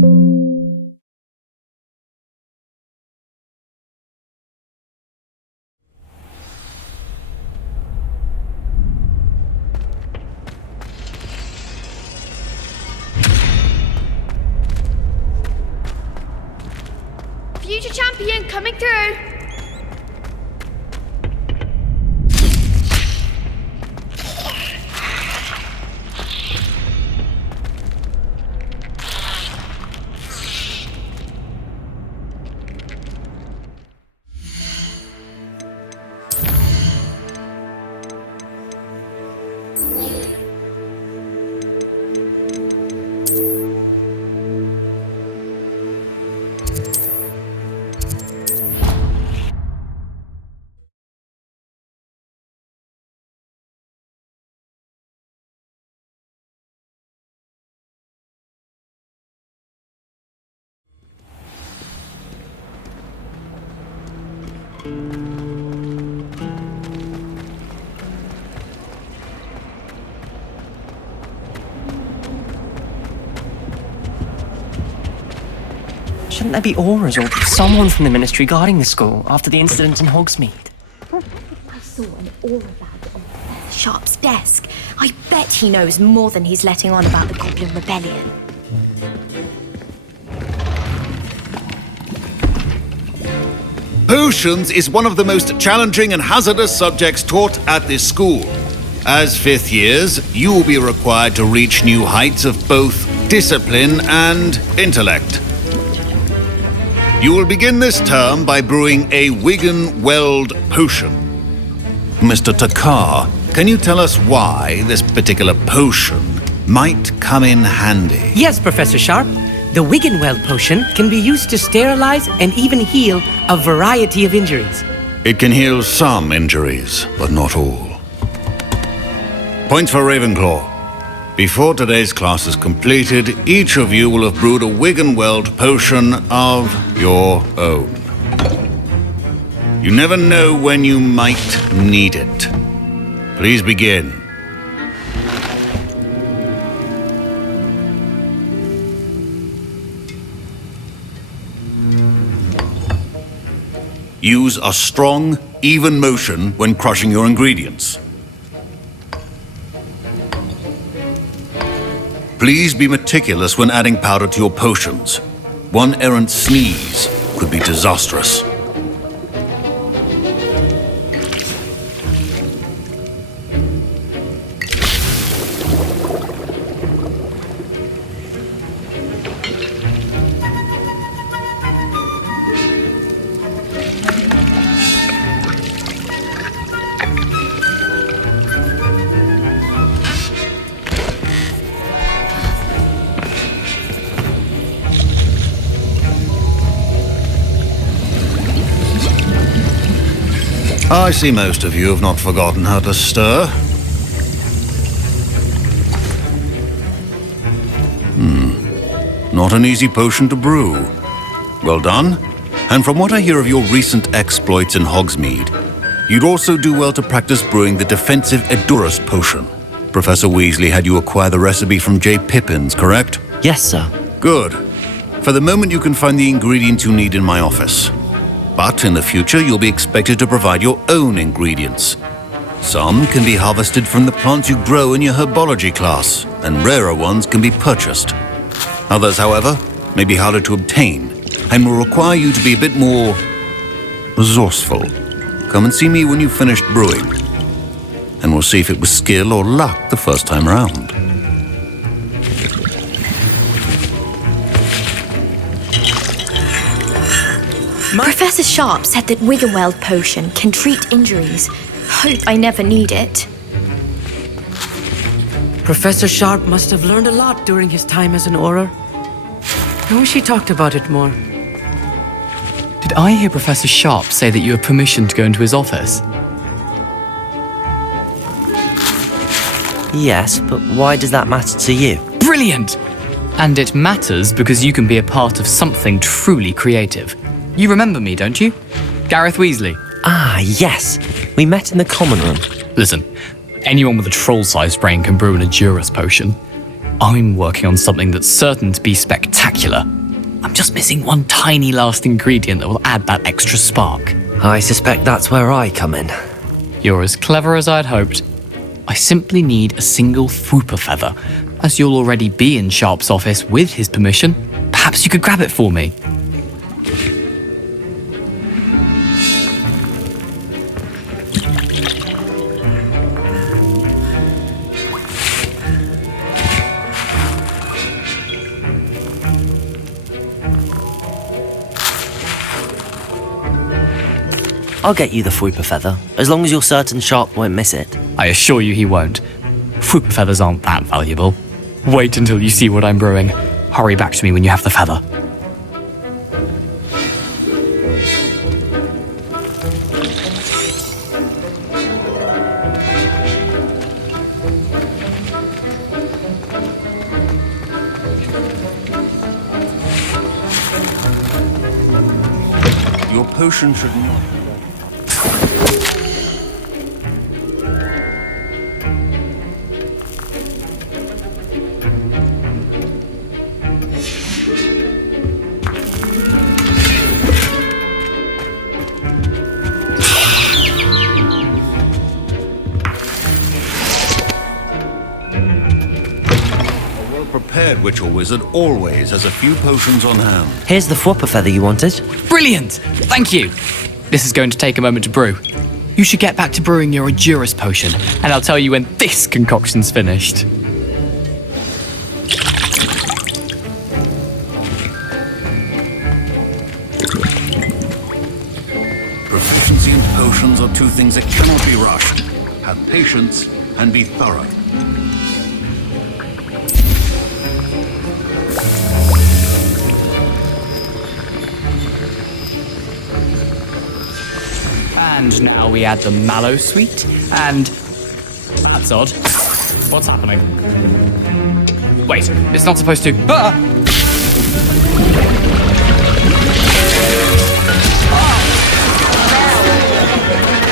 Future champion coming through! Shouldn't there be auras or someone from the ministry guarding the school after the incident in Hogsmeade? I saw an aura bag on Professor Sharp's desk. I bet he knows more than he's letting on about the Goblin Rebellion. Potions is one of the most challenging and hazardous subjects taught at this school. As fifth years, you will be required to reach new heights of both discipline and intellect. You will begin this term by brewing a Wiggenweld potion. Mr. Takar, can you tell us why this particular potion might come in handy? Yes, Professor Sharp. The Wiggenweld potion can be used to sterilize and even heal a variety of injuries. It can heal some injuries, but not all. Points for Ravenclaw. Before today's class is completed, each of you will have brewed a Wiggenweld potion of your own. You never know when you might need it. Please begin. Use a strong, even motion when crushing your ingredients. Please be meticulous when adding powder to your potions. One errant sneeze could be disastrous. I see most of you have not forgotten how to stir. Not an easy potion to brew. Well done. And from what I hear of your recent exploits in Hogsmeade, you'd also do well to practice brewing the defensive Edurus potion. Professor Weasley had you acquire the recipe from J. Pippins, correct? Yes, sir. Good. For the moment, you can find the ingredients you need in my office. But in the future, you'll be expected to provide your own ingredients. Some can be harvested from the plants you grow in your herbology class, and rarer ones can be purchased. Others, however, may be harder to obtain, and will require you to be a bit more resourceful. Come and see me when you've finished brewing, and we'll see if it was skill or luck the first time around. Professor Sharp said that Wiggenweld potion can treat injuries. Hope I never need it. Professor Sharp must have learned a lot during his time as an Auror. I wish he talked about it more. Did I hear Professor Sharp say that you have permission to go into his office? Yes, but why does that matter to you? Brilliant! And it matters because you can be a part of something truly creative. You remember me, don't you? Gareth Weasley. Ah, yes. We met in the common room. Listen, anyone with a troll-sized brain can brew an Edurus potion. I'm working on something that's certain to be spectacular. I'm just missing one tiny last ingredient that will add that extra spark. I suspect that's where I come in. You're as clever as I'd hoped. I simply need a single Fwooper feather. As you'll already be in Sharp's office with his permission, perhaps you could grab it for me. I'll get you the Fwooper feather, as long as you're certain Sharp won't miss it. I assure you he won't. Fwooper feathers aren't that valuable. Wait until you see what I'm brewing. Hurry back to me when you have the feather. Your potion should not... Prepared witch or wizard always has a few potions on hand. Here's the Fwooper feather you wanted. Brilliant! Thank you! This is going to take a moment to brew. You should get back to brewing your Endurus potion, and I'll tell you when this concoction's finished. Proficiency and potions are two things that cannot be rushed. Have patience and be thorough. And now we add the mallow sweet, and... That's odd. What's happening? Wait, it's not supposed to... Ah!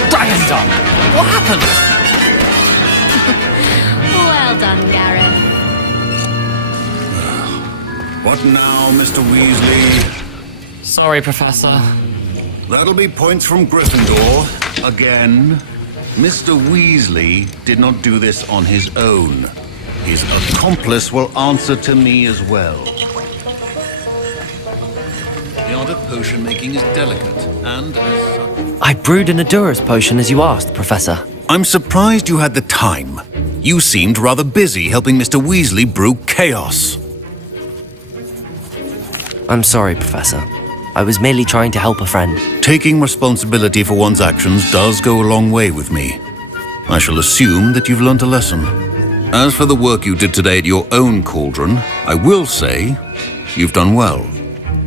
Dragon Dung! What happened? Well done, Gareth. What now, Mr. Weasley? Sorry, Professor. That'll be points from Gryffindor. Again. Mr. Weasley did not do this on his own. His accomplice will answer to me as well. The art of potion making is delicate, and as such... I brewed an Endurus potion as you asked, Professor. I'm surprised you had the time. You seemed rather busy helping Mr. Weasley brew chaos. I'm sorry, Professor. I was merely trying to help a friend. Taking responsibility for one's actions does go a long way with me. I shall assume that you've learnt a lesson. As for the work you did today at your own cauldron, I will say you've done well.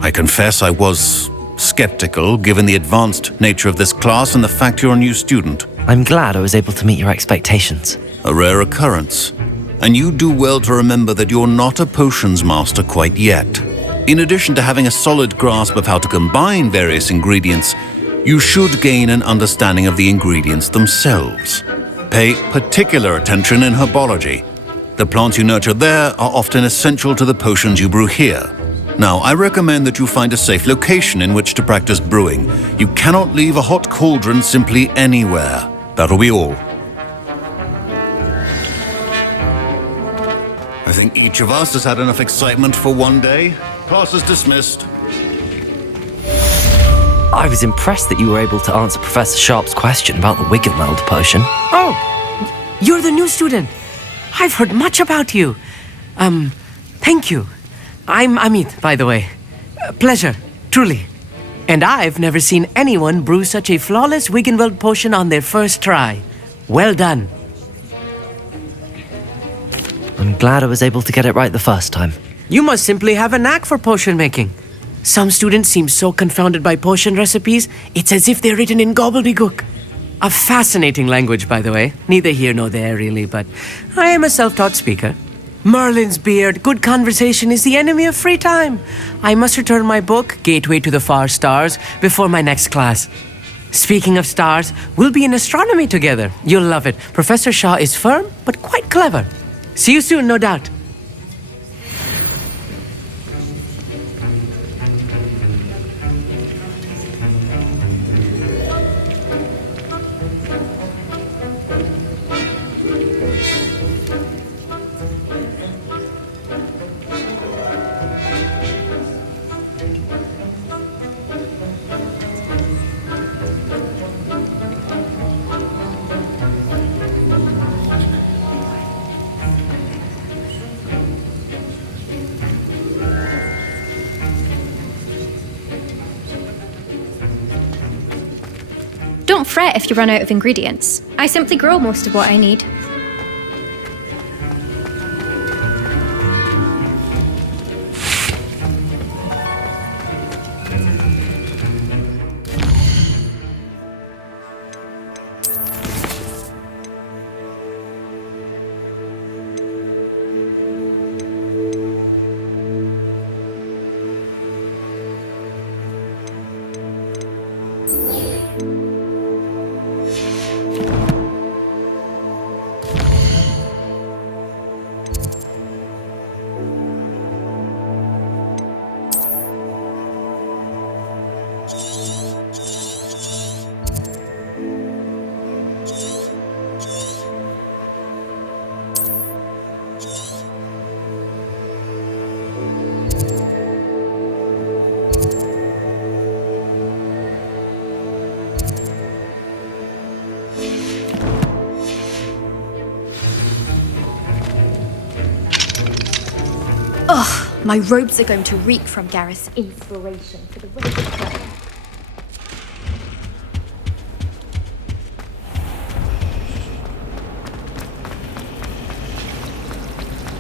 I confess I was skeptical, given the advanced nature of this class and the fact you're a new student. I'm glad I was able to meet your expectations. A rare occurrence. And you do well to remember that you're not a potions master quite yet. In addition to having a solid grasp of how to combine various ingredients, you should gain an understanding of the ingredients themselves. Pay particular attention in herbology. The plants you nurture there are often essential to the potions you brew here. Now, I recommend that you find a safe location in which to practice brewing. You cannot leave a hot cauldron simply anywhere. That'll be all. I think each of us has had enough excitement for one day. Class is dismissed. I was impressed that you were able to answer Professor Sharp's question about the Wiggenweld potion. Oh, you're the new student. I've heard much about you. Thank you. I'm Amit, by the way. Pleasure, truly. And I've never seen anyone brew such a flawless Wiggenweld potion on their first try. Well done. I'm glad I was able to get it right the first time. You must simply have a knack for potion making. Some students seem so confounded by potion recipes, it's as if they're written in gobbledygook. A fascinating language, by the way. Neither here nor there, really, but I am a self-taught speaker. Merlin's beard, good conversation is the enemy of free time. I must return my book, Gateway to the Far Stars, before my next class. Speaking of stars, we'll be in astronomy together. You'll love it. Professor Shaw is firm, but quite clever. See you soon, no doubt. don't fret if you run out of ingredients. I simply grow most of what I need. Ugh, my robes are going to reek from Gareth's inspiration for the rest of the day.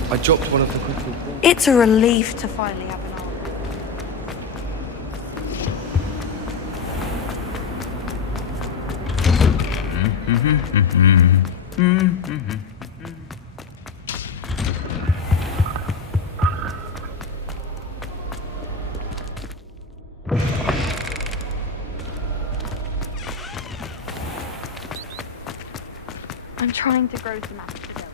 I dropped one of the crystal balls. It's a relief to finally have an arm. I'm trying to grow some apples together.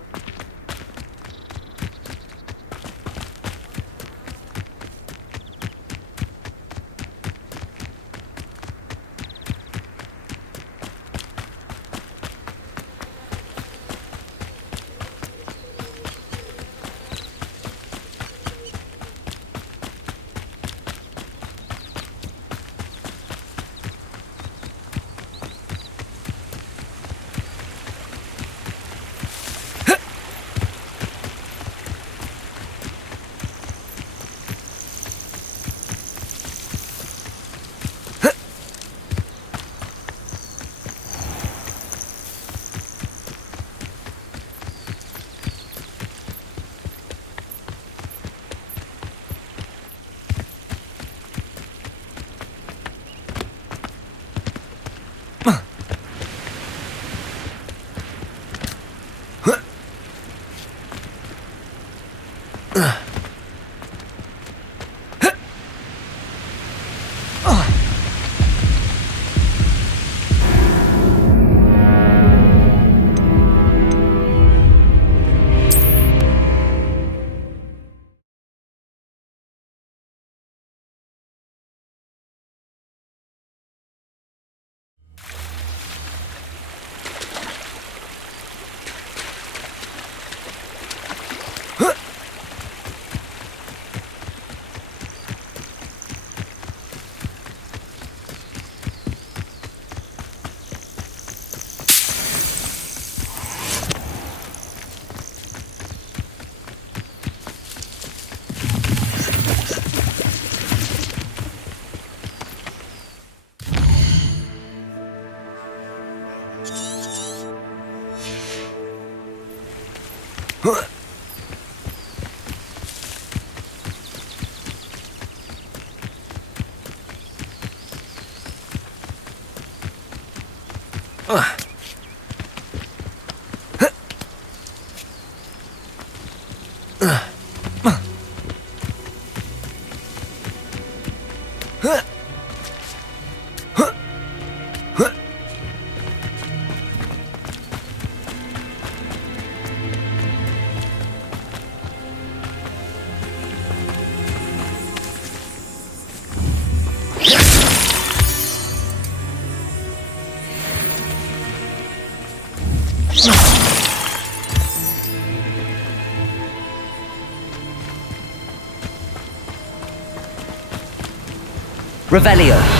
Revelio.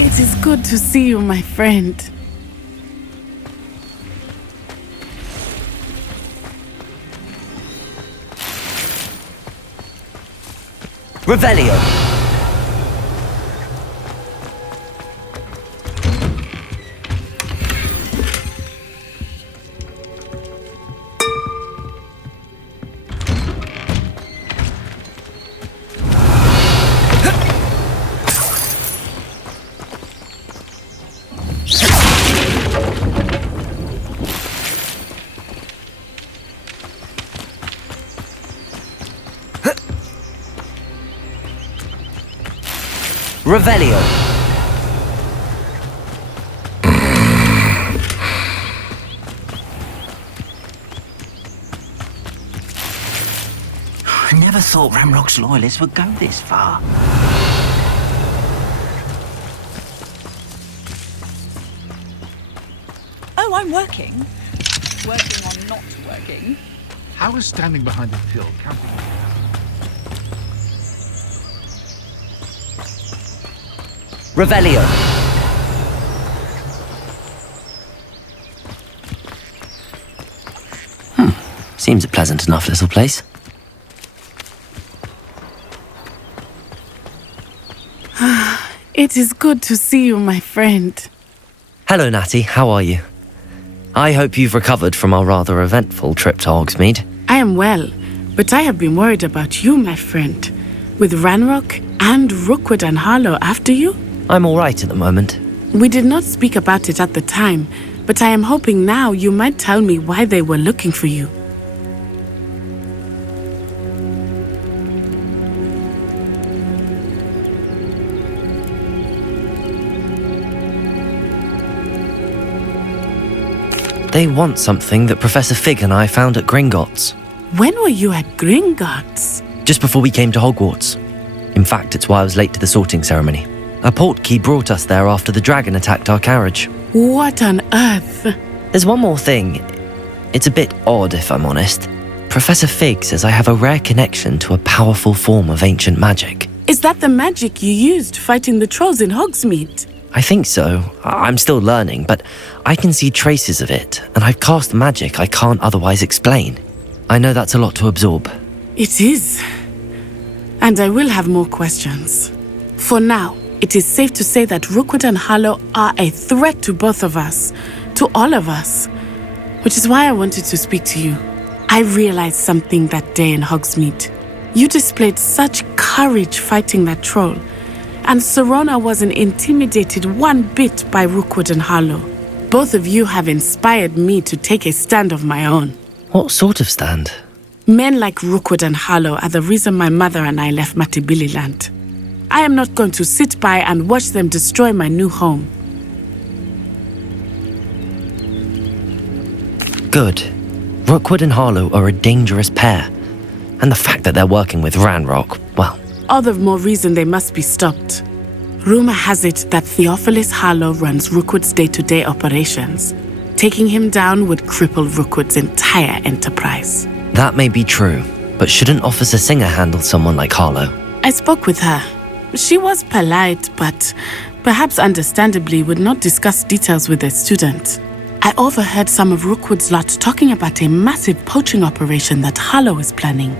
It is good to see you, my friend. Revelio. Revelio. I never thought Ramrock's loyalists would go this far. Oh, I'm working. Working on not working. How is standing behind the till counting? Revelio. Seems a pleasant enough little place. It is good to see you, my friend. Hello, Natty. How are you? I hope you've recovered from our rather eventful trip to Hogsmeade. I am well, but I have been worried about you, my friend. With Ranrock and Rookwood and Harlow after you? I'm all right at the moment. We did not speak about it at the time, but I am hoping now you might tell me why they were looking for you. They want something that Professor Fig and I found at Gringotts. When were you at Gringotts? Just before we came to Hogwarts. In fact, it's why I was late to the sorting ceremony. A portkey brought us there after the dragon attacked our carriage. What on earth? There's one more thing. It's a bit odd, if I'm honest. Professor Fig says I have a rare connection to a powerful form of ancient magic. Is that the magic you used fighting the trolls in Hogsmeade? I think so. I'm still learning, but I can see traces of it, and I've cast magic I can't otherwise explain. I know that's a lot to absorb. It is. And I will have more questions. For now, it is safe to say that Rookwood and Harlow are a threat to both of us, to all of us, which is why I wanted to speak to you. I realized something that day in Hogsmeade. You displayed such courage fighting that troll, and Serona wasn't intimidated one bit by Rookwood and Harlow. Both of you have inspired me to take a stand of my own. What sort of stand? Men like Rookwood and Harlow are the reason my mother and I left Matabeleland. I am not going to sit by and watch them destroy my new home. Good. Rookwood and Harlow are a dangerous pair. And the fact that they're working with Ranrock, well... all the more reason they must be stopped. Rumor has it that Theophilus Harlow runs Rookwood's day-to-day operations. Taking him down would cripple Rookwood's entire enterprise. That may be true, but shouldn't Officer Singer handle someone like Harlow? I spoke with her. She was polite, but perhaps understandably would not discuss details with a student. I overheard some of Rookwood's lot talking about a massive poaching operation that Harlow is planning.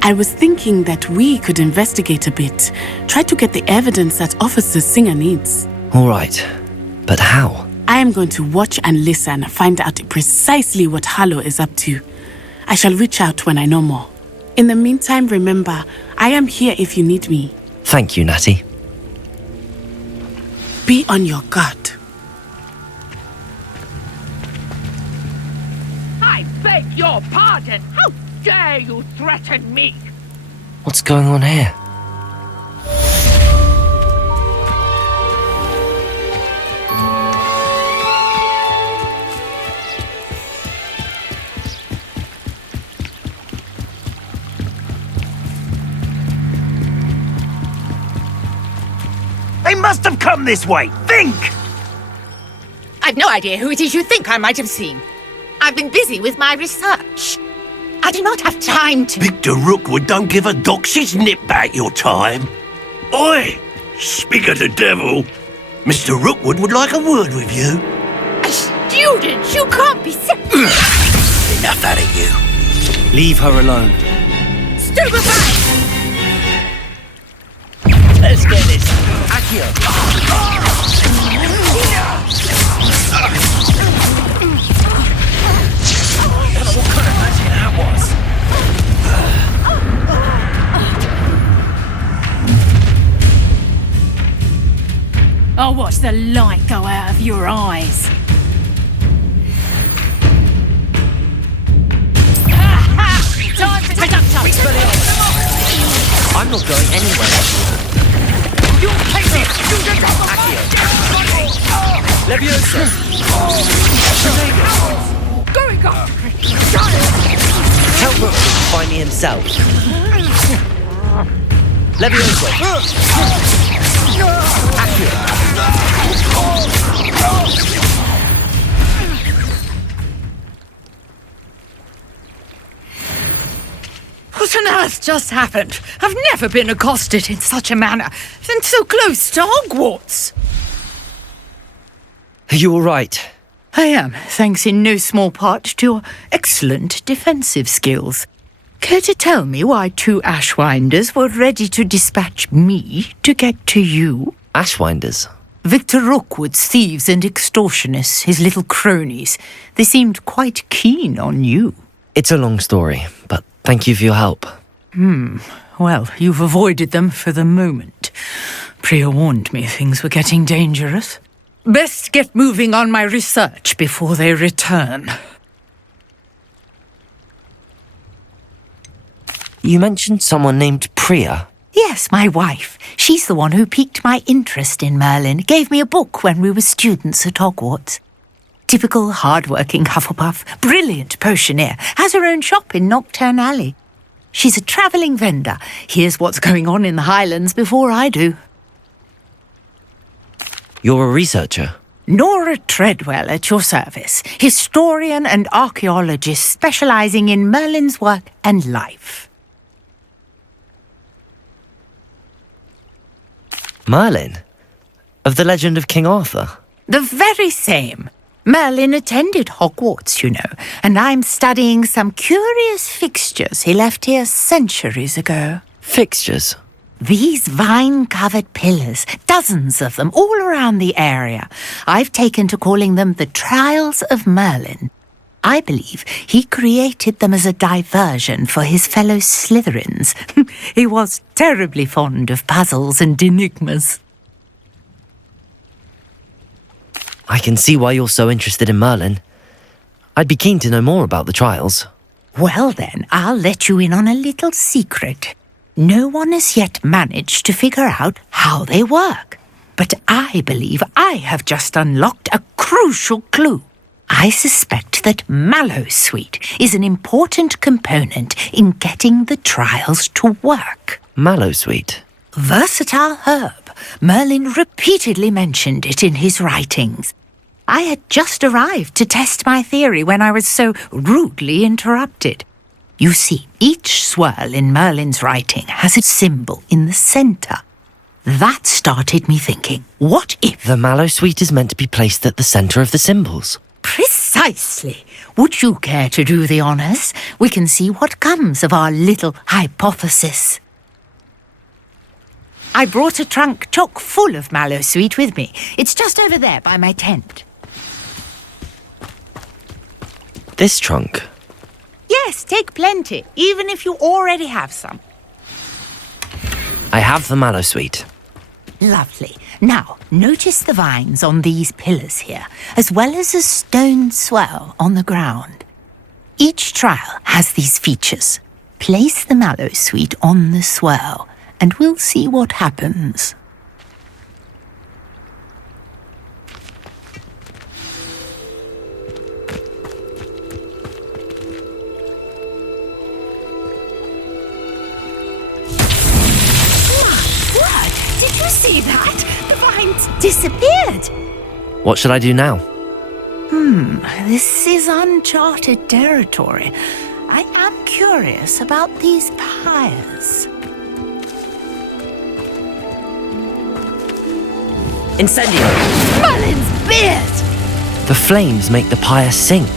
I was thinking that we could investigate a bit, try to get the evidence that Officer Singer needs. All right, but how? I am going to watch and listen, find out precisely what Harlow is up to. I shall reach out when I know more. In the meantime, remember, I am here if you need me. Thank you, Natty. Be on your guard. I beg your pardon! How dare you threaten me? What's going on here? They must have come this way. Think! I've no idea who it is you think I might have seen. I've been busy with my research. I do not have time to... Victor Rookwood don't give a doxy's nip back your time. Oi! Speak of the devil. Mr. Rookwood would like a word with you. A student? You can't be serious. Enough out of you. Leave her alone. Stupefy! Let's get this. Accio. What kind of magic that was? I'll watch the light go out of your eyes. Time to take up time. I'm not going anywhere. You take it! You did Accio. Leviosa. Going up! Tell Rookwood to find me himself. Leviosa. Accio. What on earth just happened? I've never been accosted in such a manner, and so close to Hogwarts. Are you all right? I am, thanks in no small part to your excellent defensive skills. Care to tell me why 2 Ashwinders were ready to dispatch me to get to you? Ashwinders? Victor Rookwood's thieves and extortionists, his little cronies. They seemed quite keen on you. It's a long story, but thank you for your help. Well, you've avoided them for the moment. Priya warned me things were getting dangerous. Best get moving on my research before they return. You mentioned someone named Priya. Yes, my wife. She's the one who piqued my interest in Merlin. Gave me a book when we were students at Hogwarts. Typical hard-working Hufflepuff, brilliant potioneer, has her own shop in Knockturn Alley. She's a travelling vendor. Hears what's going on in the Highlands before I do. You're a researcher? Nora Treadwell at your service, historian and archaeologist specialising in Merlin's work and life. Merlin? Of the legend of King Arthur? The very same. Merlin attended Hogwarts, you know, and I'm studying some curious fixtures he left here centuries ago. Fixtures? These vine-covered pillars, dozens of them, all around the area. I've taken to calling them the Trials of Merlin. I believe he created them as a diversion for his fellow Slytherins. He was terribly fond of puzzles and enigmas. I can see why you're so interested in Merlin. I'd be keen to know more about the trials. Well then, I'll let you in on a little secret. No one has yet managed to figure out how they work. But I believe I have just unlocked a crucial clue. I suspect that Mallowsweet is an important component in getting the trials to work. Mallowsweet? Versatile herb. Merlin repeatedly mentioned it in his writings. I had just arrived to test my theory when I was so rudely interrupted. You see, each swirl in Merlin's writing has a symbol in the centre. That started me thinking, what if... The Mallowsweet is meant to be placed at the centre of the symbols. Precisely. Would you care to do the honours? We can see what comes of our little hypothesis. I brought a trunk chock full of Mallowsweet with me. It's just over there by my tent. This trunk? Yes, take plenty, even if you already have some. I have the Mallowsweet. Lovely. Now, notice the vines on these pillars here, as well as a stone swell on the ground. Each trial has these features. Place the Mallowsweet on the swell, and we'll see what happens. Did you see that? The vines disappeared. What should I do now? This is uncharted territory. I am curious about these pyres. Incendio! Merlin's beard! The flames make the pyre sink.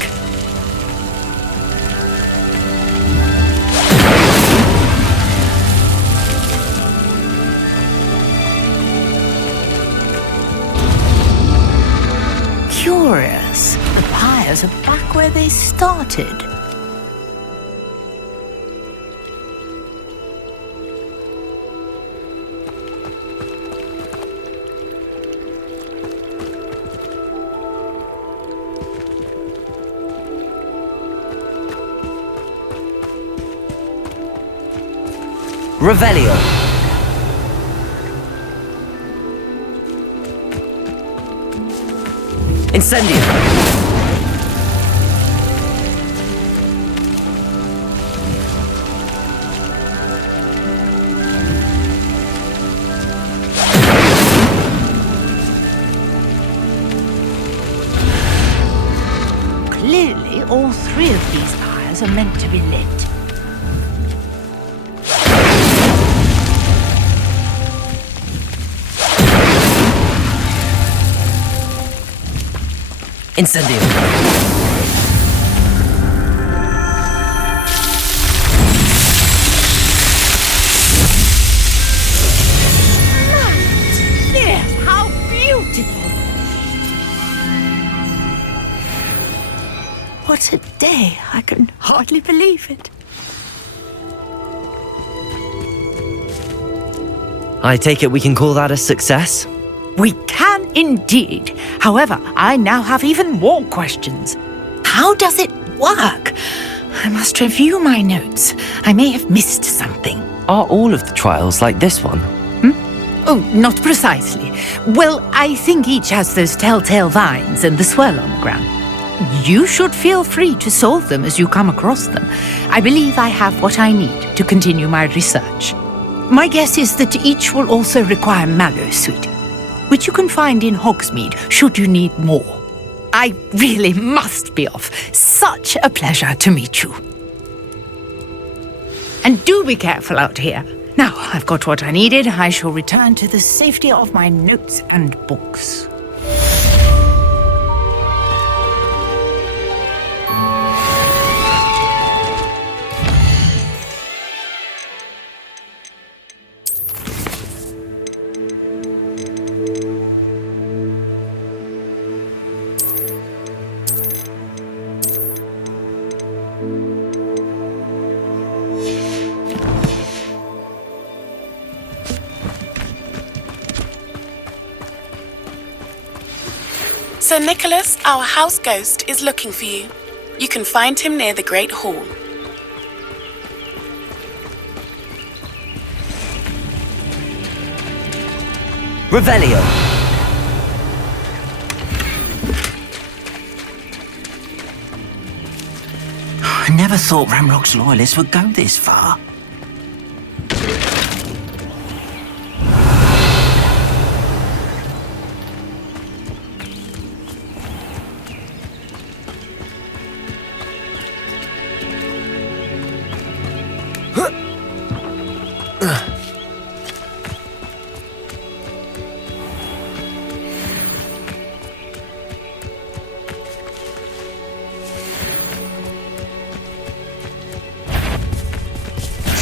Curious. The pyres are back where they started. Revelio. Incendio. Clearly, all three of these pyres are meant to be lit. Incendio. Yes, how beautiful! What a day! I can hardly believe it. I take it we can call that a success? We can indeed. However, I now have even more questions. How does it work? I must review my notes. I may have missed something. Are all of the trials like this one? Oh, not precisely. Well, I think each has those telltale vines and the swirl on the ground. You should feel free to solve them as you come across them. I believe I have what I need to continue my research. My guess is that each will also require mallow sweet, which you can find in Hogsmeade should you need more. I really must be off. Such a pleasure to meet you. And do be careful out here. Now I've got what I needed, I shall return to the safety of my notes and books. Sir Nicholas, our house ghost, is looking for you. You can find him near the Great Hall. Revelio. I never thought Ramrock's loyalists would go this far.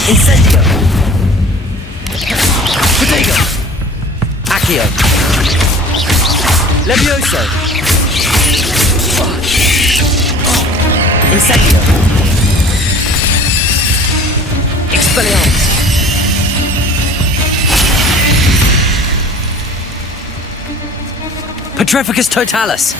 Incendio. Protego. Accio. Levioso. Incendio. Expelliarmus. Petrificus totalis.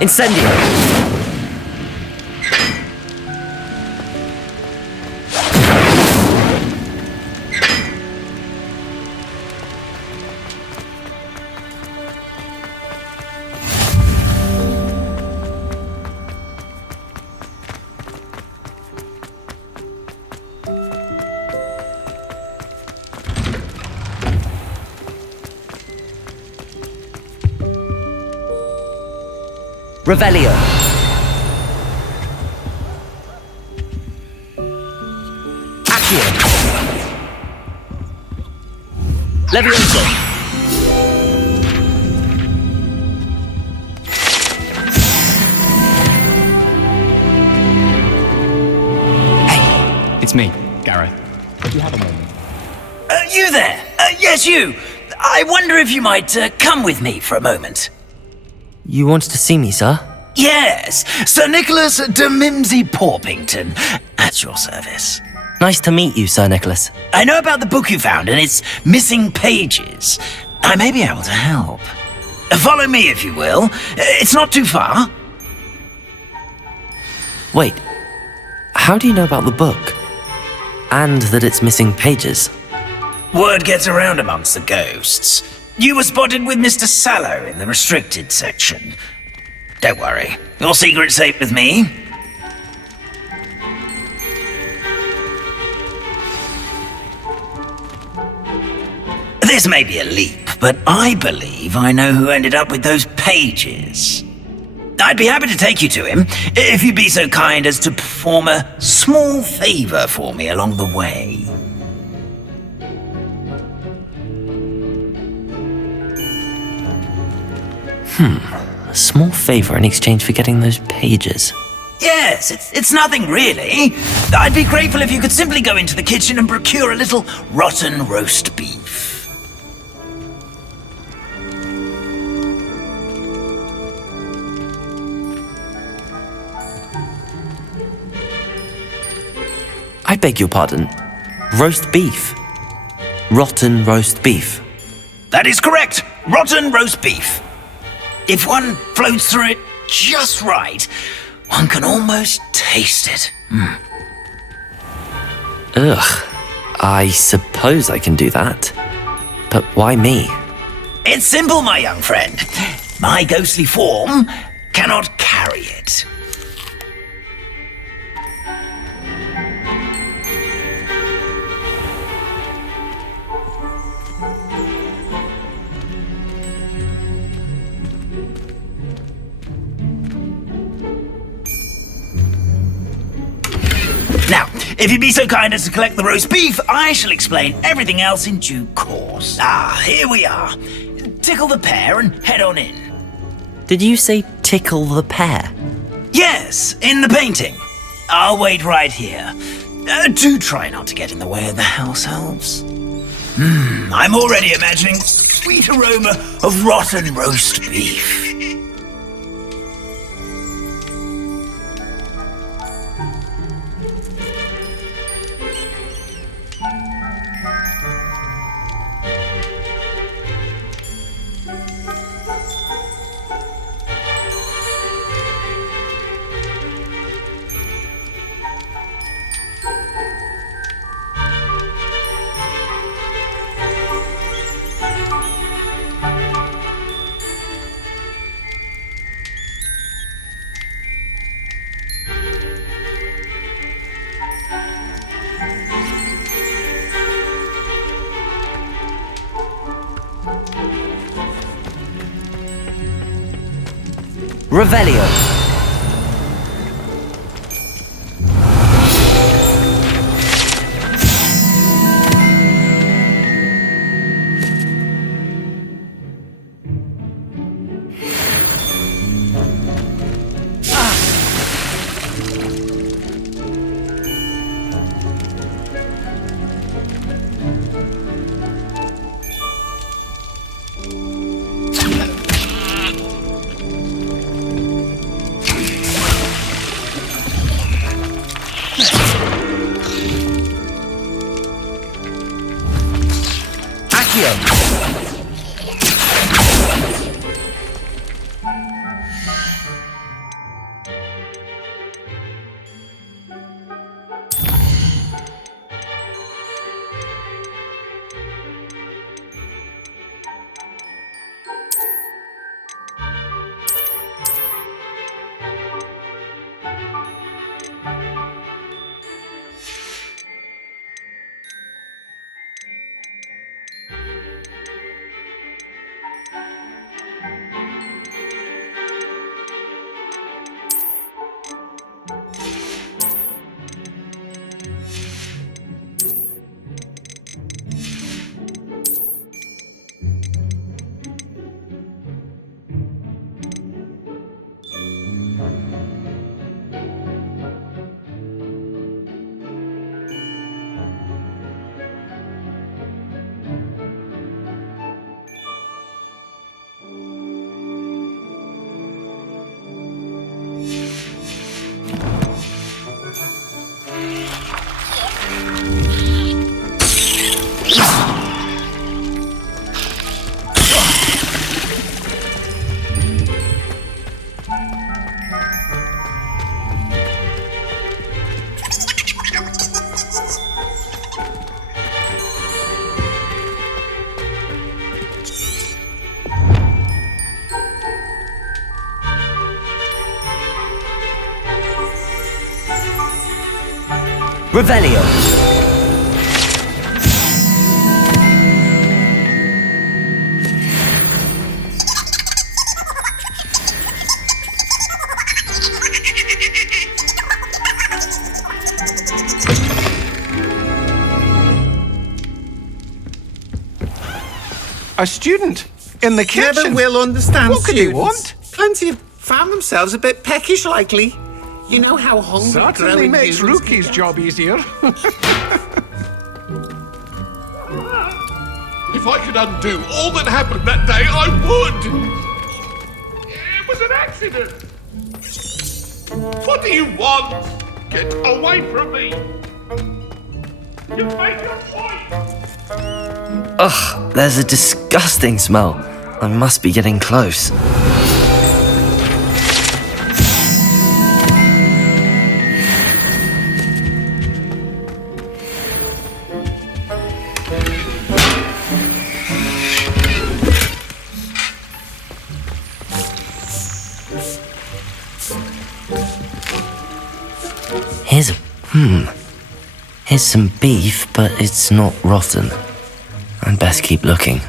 Incendio. Revelio. Accio. Levioso. Hey, it's me, Gareth. Do you have a moment? You there? Yes, you. I wonder if you might come with me for a moment. You wanted to see me, sir? Yes, Sir Nicolas de Mimsy-Porpington, at your service. Nice to meet you, Sir Nicholas. I know about the book you found and its missing pages. I may be able to help. Follow me, if you will. It's not too far. Wait, how do you know about the book? And that it's missing pages? Word gets around amongst the ghosts. You were spotted with Mr. Sallow in the restricted section. Don't worry, your secret's safe with me. This may be a leap, but I believe I know who ended up with those pages. I'd be happy to take you to him, if you'd be so kind as to perform a small favor for me along the way. A small favor in exchange for getting those pages. Yes, it's nothing really. I'd be grateful if you could simply go into the kitchen and procure a little rotten roast beef. I beg your pardon. Roast beef. Rotten roast beef. That is correct. Rotten roast beef. If one floats through it just right, one can almost taste it. Ugh. I suppose I can do that. But why me? It's simple, my young friend. My ghostly form cannot carry it. Now, if you'd be so kind as to collect the roast beef, I shall explain everything else in due course. Here we are. Tickle the pear and head on in. Did you say tickle the pear? Yes, in the painting. I'll wait right here. Do try not to get in the way of the house elves. I'm already imagining sweet aroma of rotten roast beef. Revelio. Revelio! Revelio! A student in the kitchen. Never will understand What could students. you want? Plenty have found themselves a bit peckish, likely. You know how hungry Certainly growing makes humans Rookie's can get. job easier. If I could undo all that happened that day, I would! It was an accident! What do you want? Get away from me! You've made your point! Ugh, there's a disgusting smell. I must be getting close. Here's some beef, but it's not rotten. I'd best keep looking.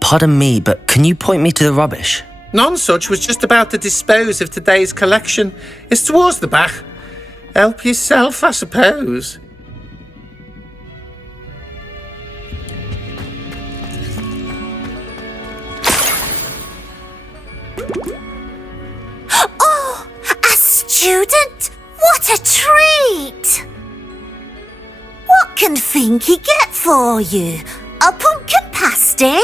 Pardon me, but can you point me to the rubbish? Nonsuch was just about to dispose of today's collection. It's towards the back. Help yourself, I suppose. Oh, a student? What a treat! What can Finky get for you? A pumpkin pasty?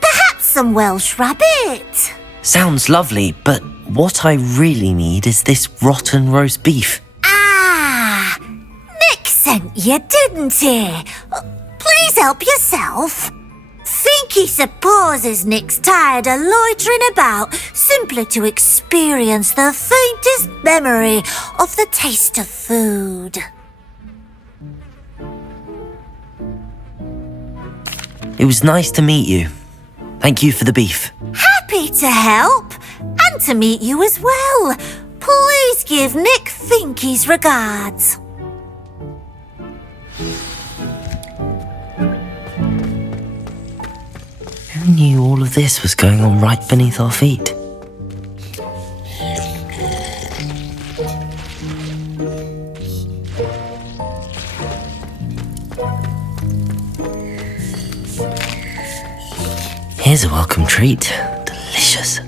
Perhaps some Welsh rabbit? Sounds lovely, but what I really need is this rotten roast beef. Ah, Nick sent you, didn't he? Please help yourself. Finky supposes Nick's tired of loitering about simply to experience the faintest memory of the taste of food. It was nice to meet you. Thank you for the beef. Happy to help, and to meet you as well. Please give Nick Finky's regards. Who knew all of this was going on right beneath our feet? Here's a welcome treat. Delicious.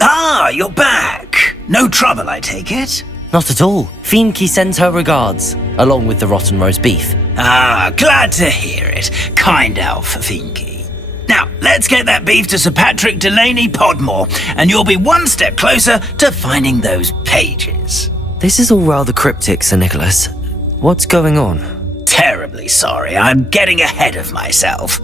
Ah, you're back. No trouble, I take it? Not at all. Finky sends her regards, along with the rotten roast beef. Ah, glad to hear it. Kind elf, Finky. Now, let's get that beef to Sir Patrick Delaney Podmore, and you'll be one step closer to finding those pages. This is all rather cryptic, Sir Nicholas. What's going on? Terribly sorry, I'm getting ahead of myself.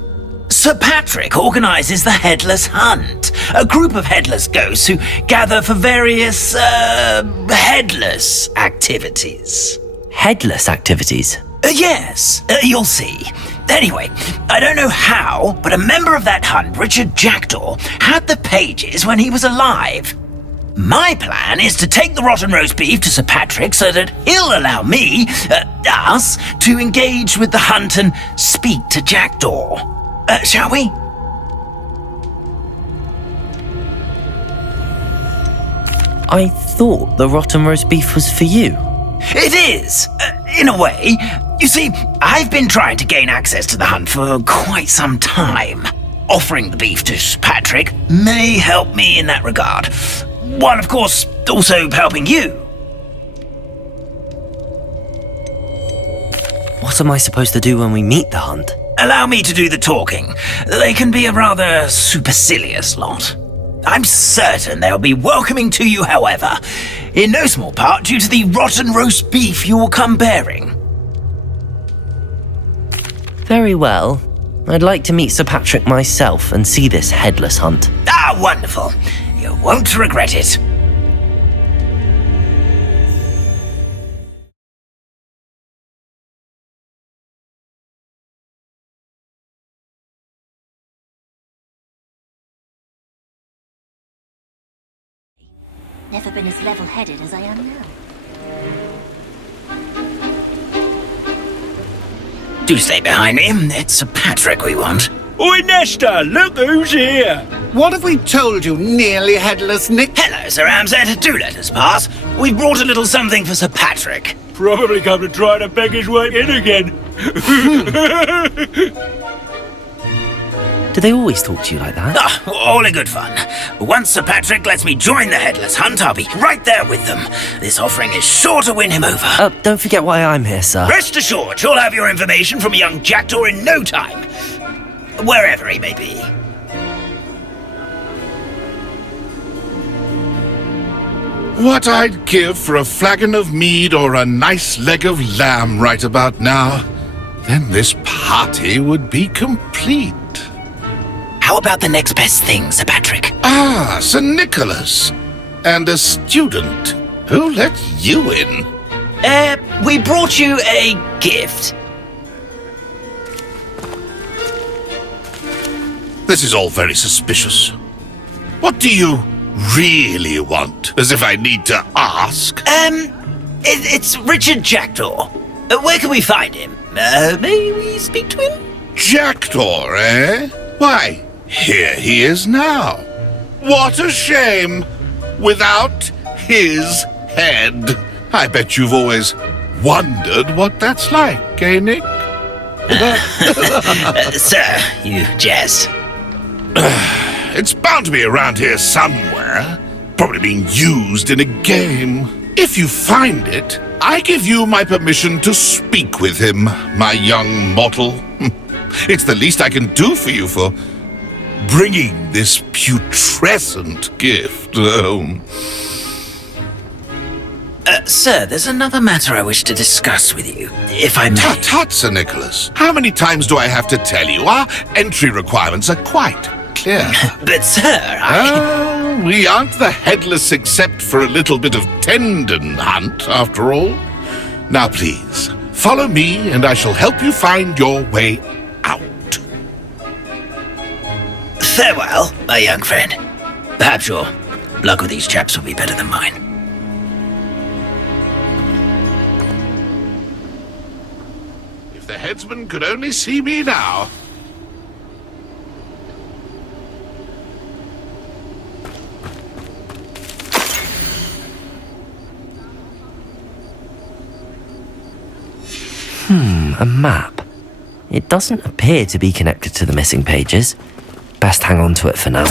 Sir Patrick organises the Headless Hunt, a group of headless ghosts who gather for various, headless activities. Headless activities? Yes, you'll see. Anyway, I don't know how, but a member of that hunt, Richard Jackdaw, had the pages when he was alive. My plan is to take the rotten roast beef to Sir Patrick so that he'll allow me, us, to engage with the hunt and speak to Jackdaw. Shall we? I thought the rotten roast beef was for you. It is, in a way. You see, I've been trying to gain access to the hunt for quite some time. Offering the beef to Sir Patrick may help me in that regard, while of course also helping you. What am I supposed to do when we meet the hunt? Allow me to do the talking. They can be a rather supercilious lot. I'm certain they'll be welcoming to you, however, in no small part due to the rotten roast beef you will come bearing. Very well. I'd like to meet Sir Patrick myself and see this headless hunt. Ah, wonderful. You won't regret it. Never been as level-headed as I am now. Do stay behind me. It's Sir Patrick we want. Oi, Nesta, look who's here. What have we told you, nearly headless Nick? Hello, Sir Ramsay. Do let us pass. We've brought a little something for Sir Patrick. Probably come to try to beg his way in again. Do they always talk to you like that? Ah, all in good fun. Once Sir Patrick lets me join the Headless Hunt, I'll be right there with them. This offering is sure to win him over. Don't forget why I'm here, sir. Rest assured, you'll have your information from a young Jackdaw in no time. Wherever he may be. What I'd give for a flagon of mead or a nice leg of lamb right about now. Then this party would be complete. How about the next best thing, Sir Patrick? Ah, Sir Nicholas. And a student. Who let you in? We brought you a gift. This is all very suspicious. What do you really want? As if I need to ask. It's Richard Jackdaw. Where can we find him? May we speak to him? Jackdaw, eh? Why, here he is now. What a shame. Without his head. I bet you've always wondered what that's like, eh, Nick? Sir, you jest. It's bound to be around here somewhere. Probably being used in a game. If you find it, I give you my permission to speak with him, my young mortal. It's the least I can do for you for bringing this putrescent gift home. Sir, there's another matter I wish to discuss with you, if I may. Tut, tut, Sir Nicholas. How many times do I have to tell you? Our entry requirements are quite clear. But, sir, we aren't the headless except for a little bit of tendon hunt, after all. Now, please, follow me and I shall help you find your way out. Farewell, my young friend. Perhaps your luck with these chaps will be better than mine. If the headsman could only see me now. A map. It doesn't appear to be connected to the missing pages. Best hang on to it for now.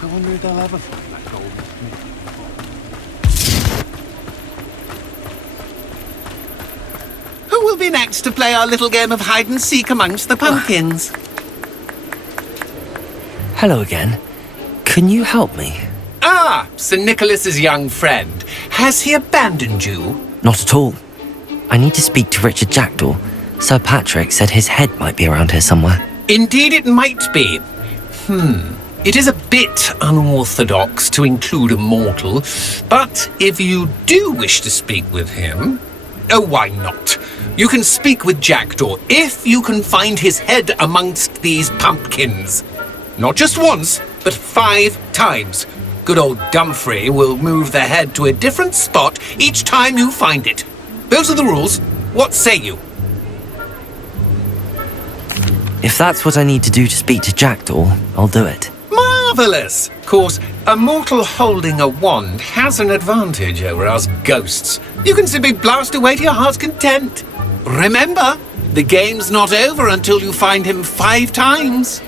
I wonder if they'll ever find that gold. Who will be next to play our little game of hide and seek amongst the pumpkins? Hello again. Can you help me? Ah, Sir Nicholas's young friend. Has he abandoned you? Not at all. I need to speak to Richard Jackdaw. Sir Patrick said his head might be around here somewhere. Indeed it might be. It is a bit unorthodox to include a mortal, but if you do wish to speak with him... Oh, why not? You can speak with Jackdaw if you can find his head amongst these pumpkins. Not just once, but 5 times. Good old Dumfrey will move the head to a different spot each time you find it. Those are the rules. What say you? If that's what I need to do to speak to Jackdaw, I'll do it. Marvellous! Of course, a mortal holding a wand has an advantage over us ghosts. You can simply blast away to your heart's content. Remember, the game's not over until you find him 5 times.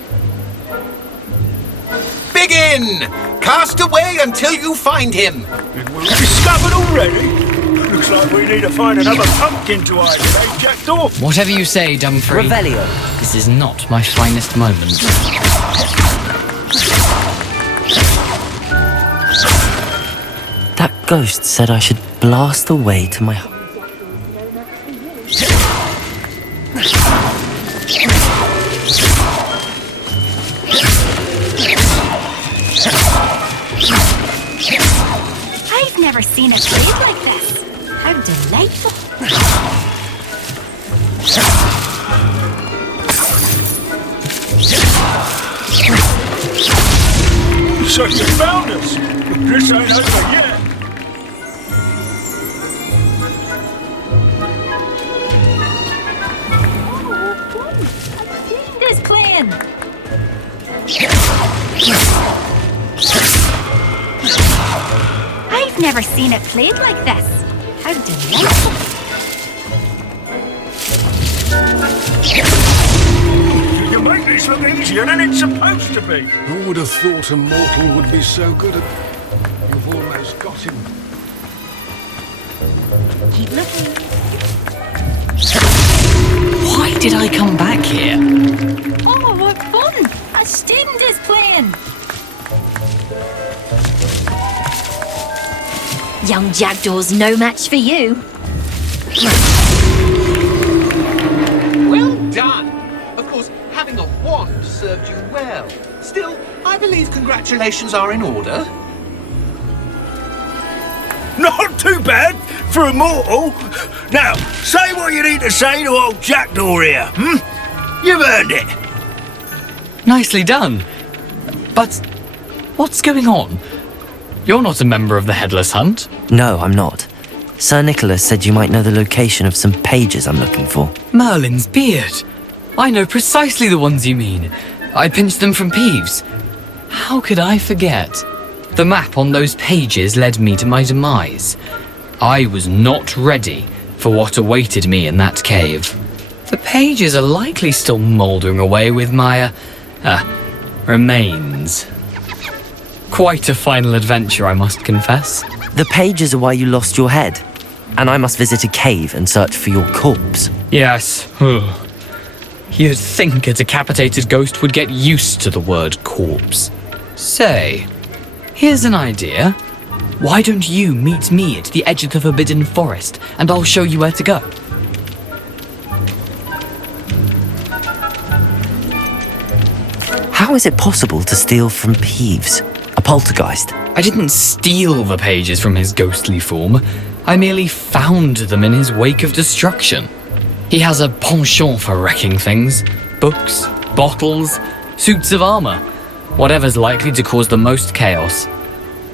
Begin! Cast away until you find him. It will be discovered already. Looks like we need to find another pumpkin to hide in, eh, Jackdaw? Whatever you say, Dumfrey. Revelio. This is not my finest moment. That ghost said I should blast away to my... I've never seen it played like this. How delightful. So you found us. This ain't over yet. This playing. I've never seen it played like this. How delightful. You make this look easier than it's supposed to be. Who would have thought a mortal would be so good at... You've almost got him. Keep looking. Why did I come back here? Oh, what fun! A student is playing. Young Jackdaw's no match for you. Well done! Of course, having a wand served you well. Still, I believe congratulations are in order. Not too bad for a mortal. Now, say what you need to say to old Jackdaw here, You've earned it. Nicely done. But what's going on? You're not a member of the Headless Hunt. No, I'm not. Sir Nicholas said you might know the location of some pages I'm looking for. Merlin's beard. I know precisely the ones you mean. I pinched them from Peeves. How could I forget? The map on those pages led me to my demise. I was not ready for what awaited me in that cave. The pages are likely still mouldering away with my, remains. Quite a final adventure, I must confess. The pages are why you lost your head, and I must visit a cave and search for your corpse. Yes. You'd think a decapitated ghost would get used to the word corpse. Say, here's an idea. Why don't you meet me at the edge of the Forbidden Forest, and I'll show you where to go? How is it possible to steal from Peeves? A poltergeist? I didn't steal the pages from his ghostly form. I merely found them in his wake of destruction. He has a penchant for wrecking things. Books, bottles, suits of armor. Whatever's likely to cause the most chaos.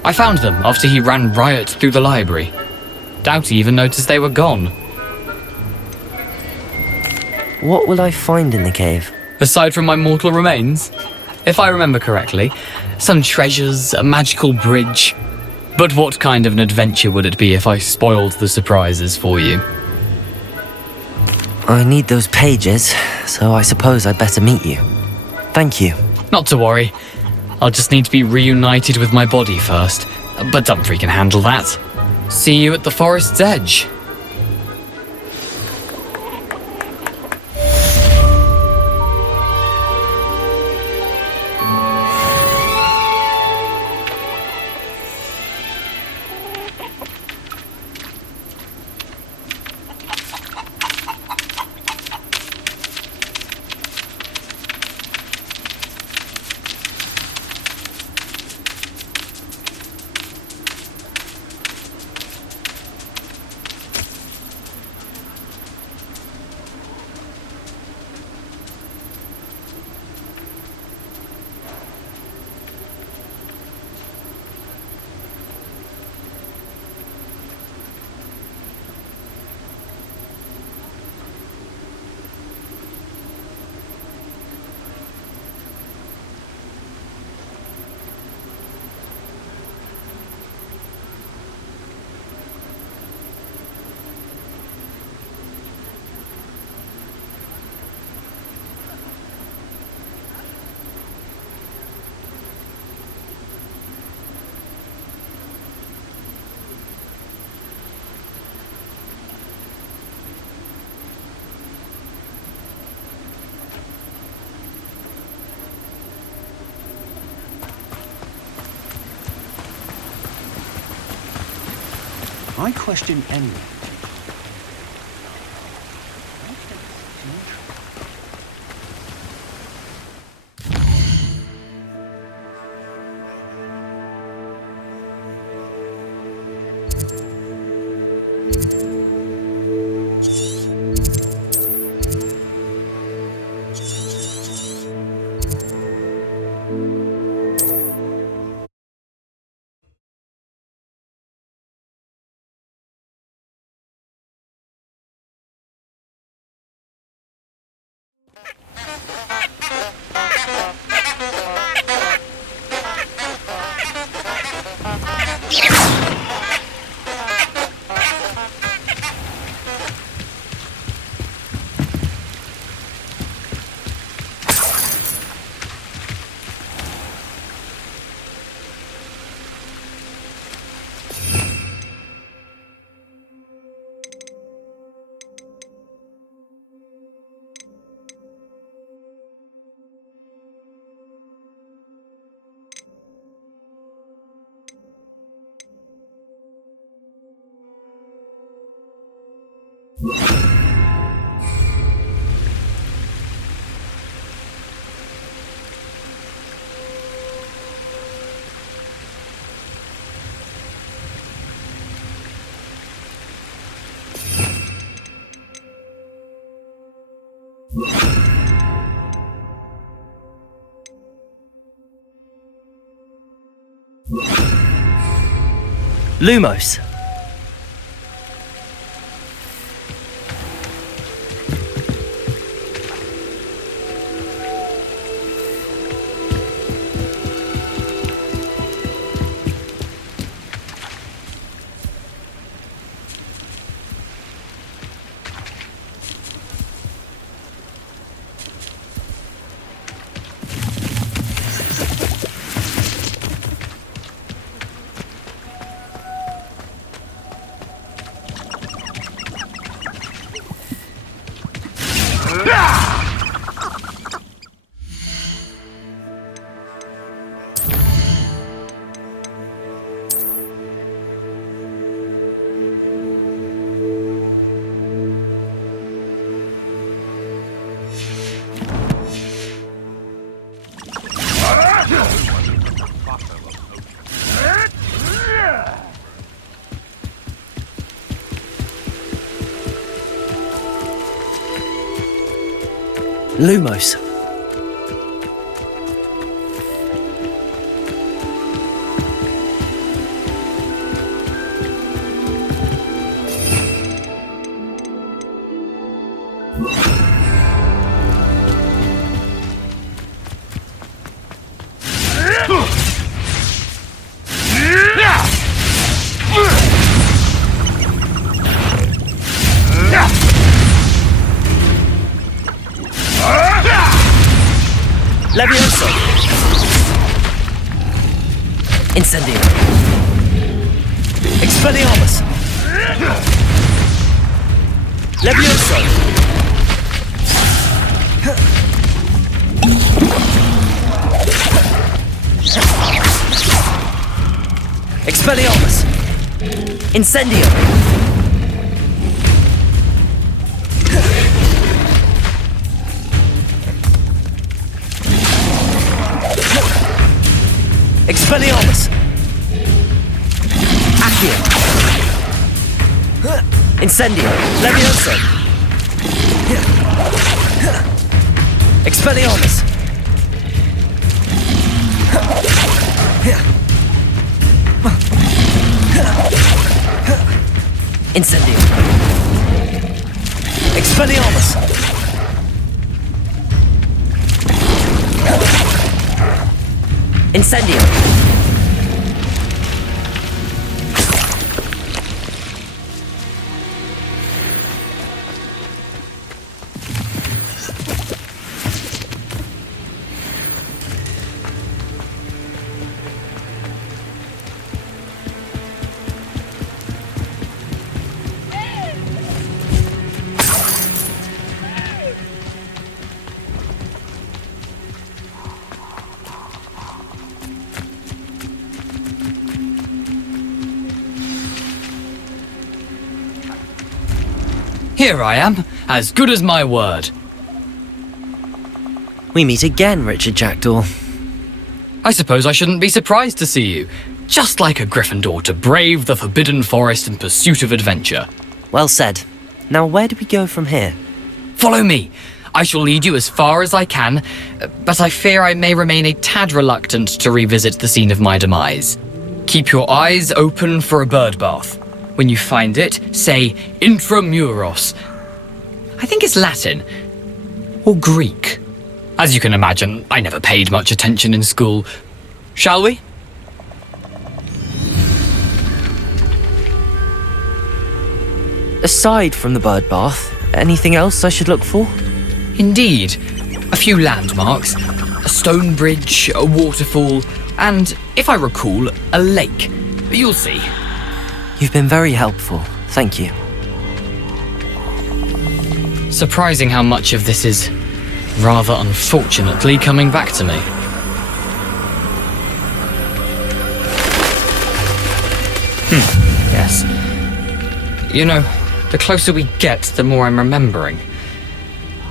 I found them after he ran riot through the library. Doubt he even noticed they were gone. What will I find in the cave? aside from my mortal remains? If I remember correctly, some treasures, a magical bridge. But what kind of an adventure would it be if I spoiled the surprises for you? I need those pages, so I suppose I'd better meet you. Thank you. Not to worry. I'll just need to be reunited with my body first. But Dumfries can handle that. See you at the forest's edge. I question anyone. Lumos. Lumos. Levioso! Incendio! Expelliarmus! Levioso! Expelliarmus! Incendio! Expelliarmus! Accio! Incendio! Levioso! Expelliarmus! Incendio! Expelliarmus! Incendio! Here I am, as good as my word. We meet again, Richard Jackdaw. I suppose I shouldn't be surprised to see you. Just like a Gryffindor to brave the Forbidden Forest in pursuit of adventure. Well said. Now where do we go from here? Follow me. I shall lead you as far as I can, but I fear I may remain a tad reluctant to revisit the scene of my demise. Keep your eyes open for a bird bath. When you find it, say intramuros. I think it's Latin. Or Greek. As you can imagine, I never paid much attention in school. Shall we? Aside from the bird bath, anything else I should look for? Indeed. A few landmarks. A stone bridge, a waterfall, and, if I recall, a lake. You'll see. You've been very helpful. Thank you. Surprising how much of this is, rather unfortunately, coming back to me. Yes. You know, the closer we get, the more I'm remembering.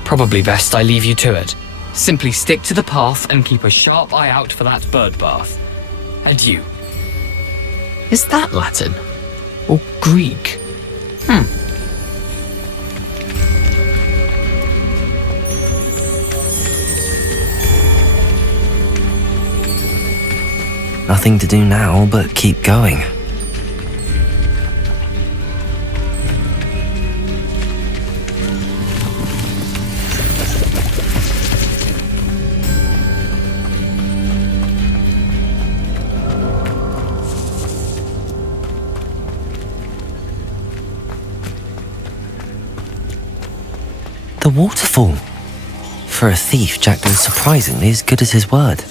Probably best I leave you to it. Simply stick to the path and keep a sharp eye out for that bird bath. And you. Is that Latin? Or Greek? Nothing to do now but keep going. The waterfall. For a thief, Jackdaw's surprisingly as good as his word.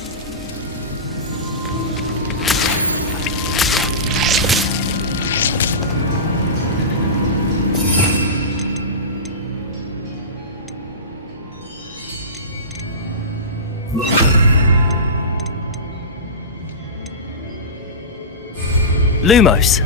Lumos.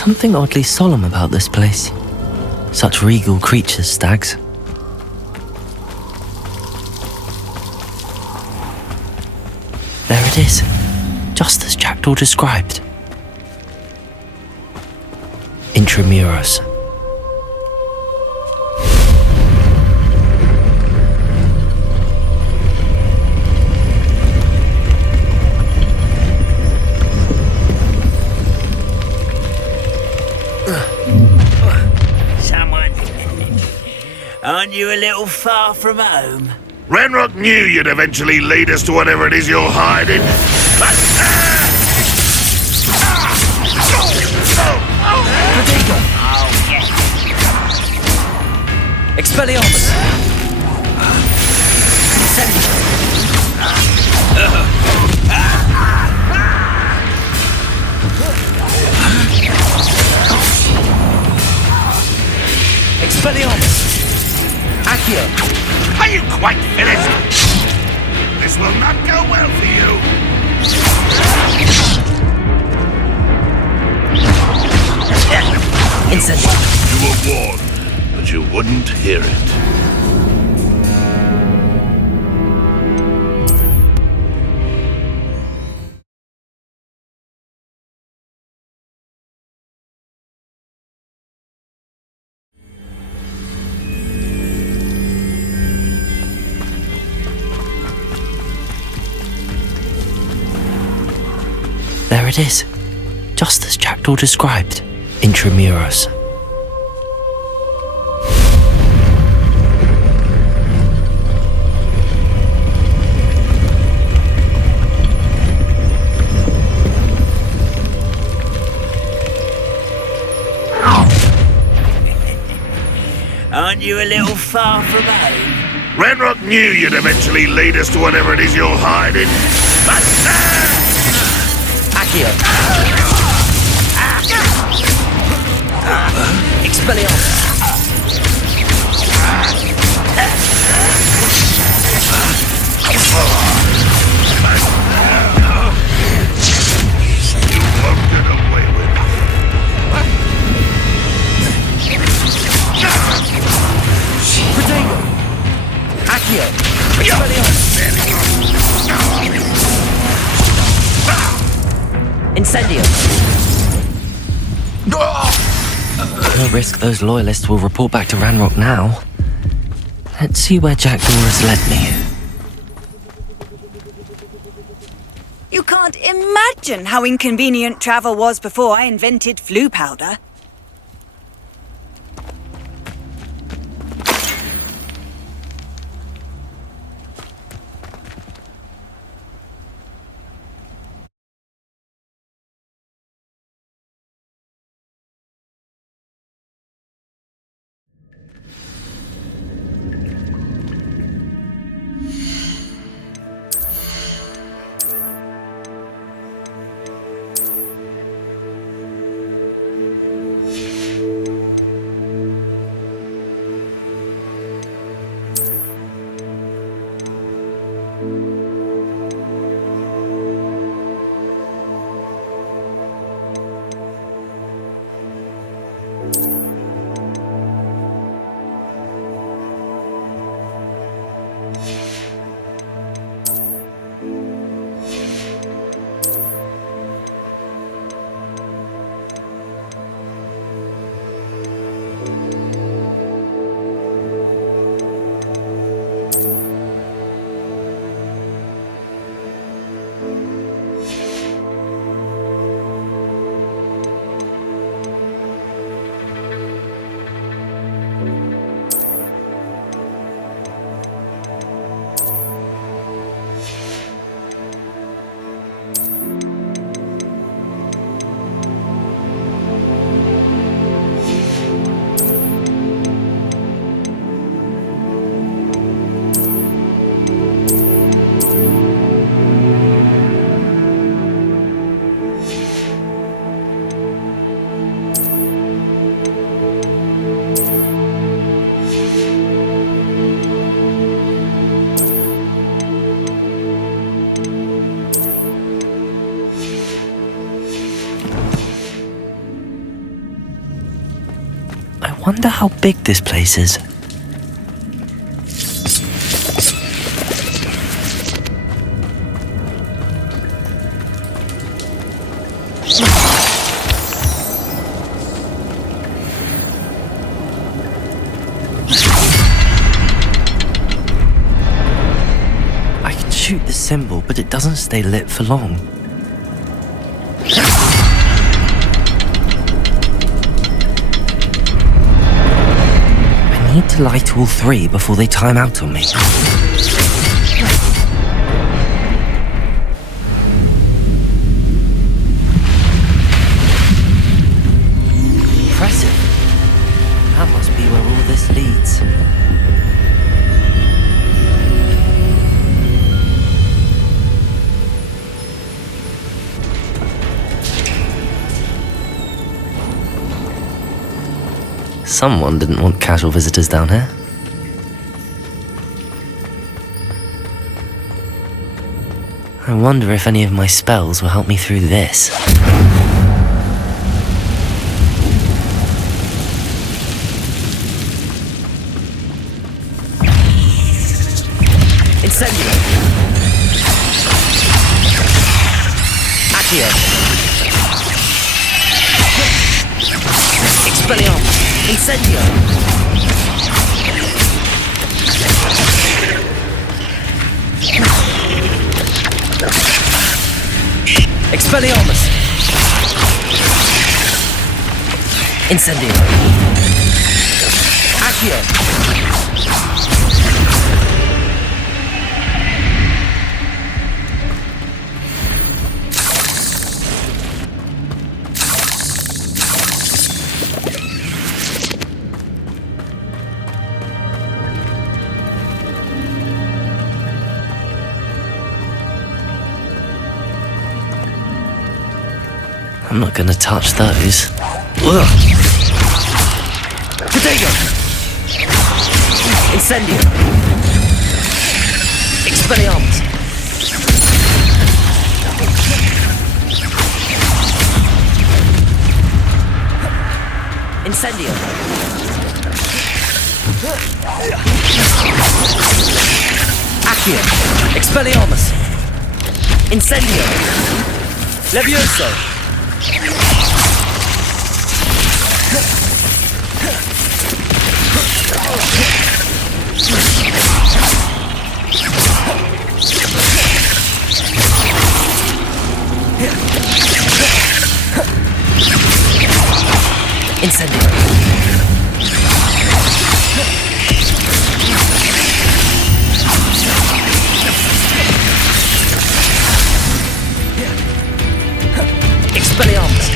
Something oddly solemn about this place. Such regal creatures, stags. There it is, just as Jackdaw described. Intramuros. Aren't you a little far from home? Renrock knew you'd eventually lead us to whatever it is you're hiding. Expelliarmus! Expelliarmus! Accio! Are you quite finished? This will not go well for you. Incendio! You were warned, but you wouldn't hear it. There it is, just as Jackdaw described. Intramuros. Aren't you a little far from home? Renrock knew you'd eventually lead us to whatever it is you're hiding. Accio! Expelliarmus! You won't get away with it. Protego! Accio! Expelliarmus! Incendio! No risk those loyalists will report back to Ranrock now. Let's see where Jackdaw has led me. You can't imagine how inconvenient travel was before I invented flu powder. wonder how big this place is. I can shoot the symbol, but it doesn't stay lit for long. I need to light all three before they time out on me. Impressive. That must be where all this leads. Someone didn't want casual visitors down here. I wonder if any of my spells will help me through this. Incendio! Accio! Expelliarmus! Incendio! Expelliarmus! Incendio! Accio! I'm not gonna touch those. Ugh. Potato! Incendio! Expelliarmus! Incendio! Accio! Expelliarmus! Incendio! Levioso! Incendio! Expelliarmus!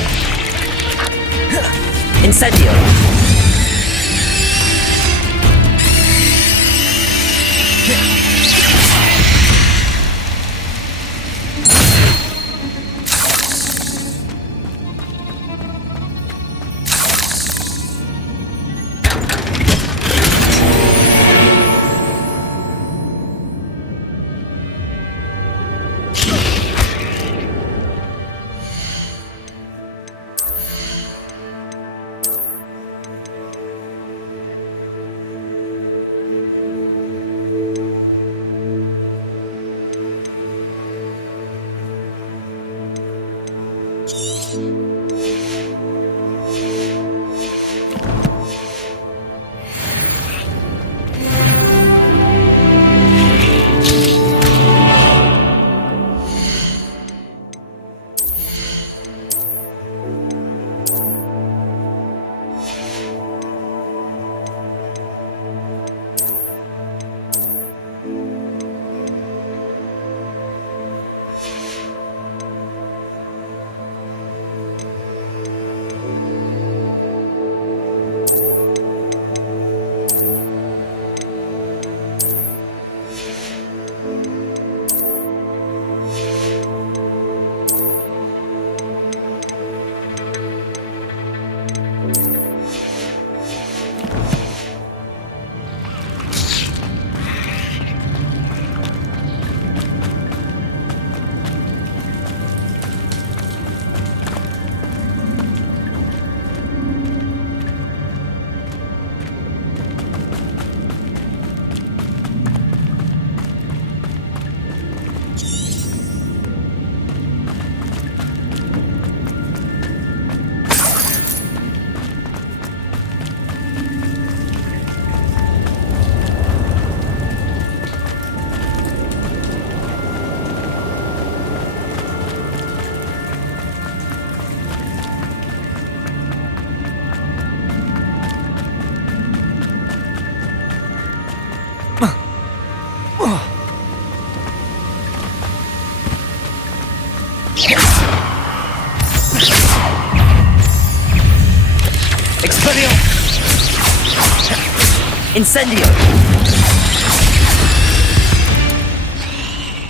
Incendio!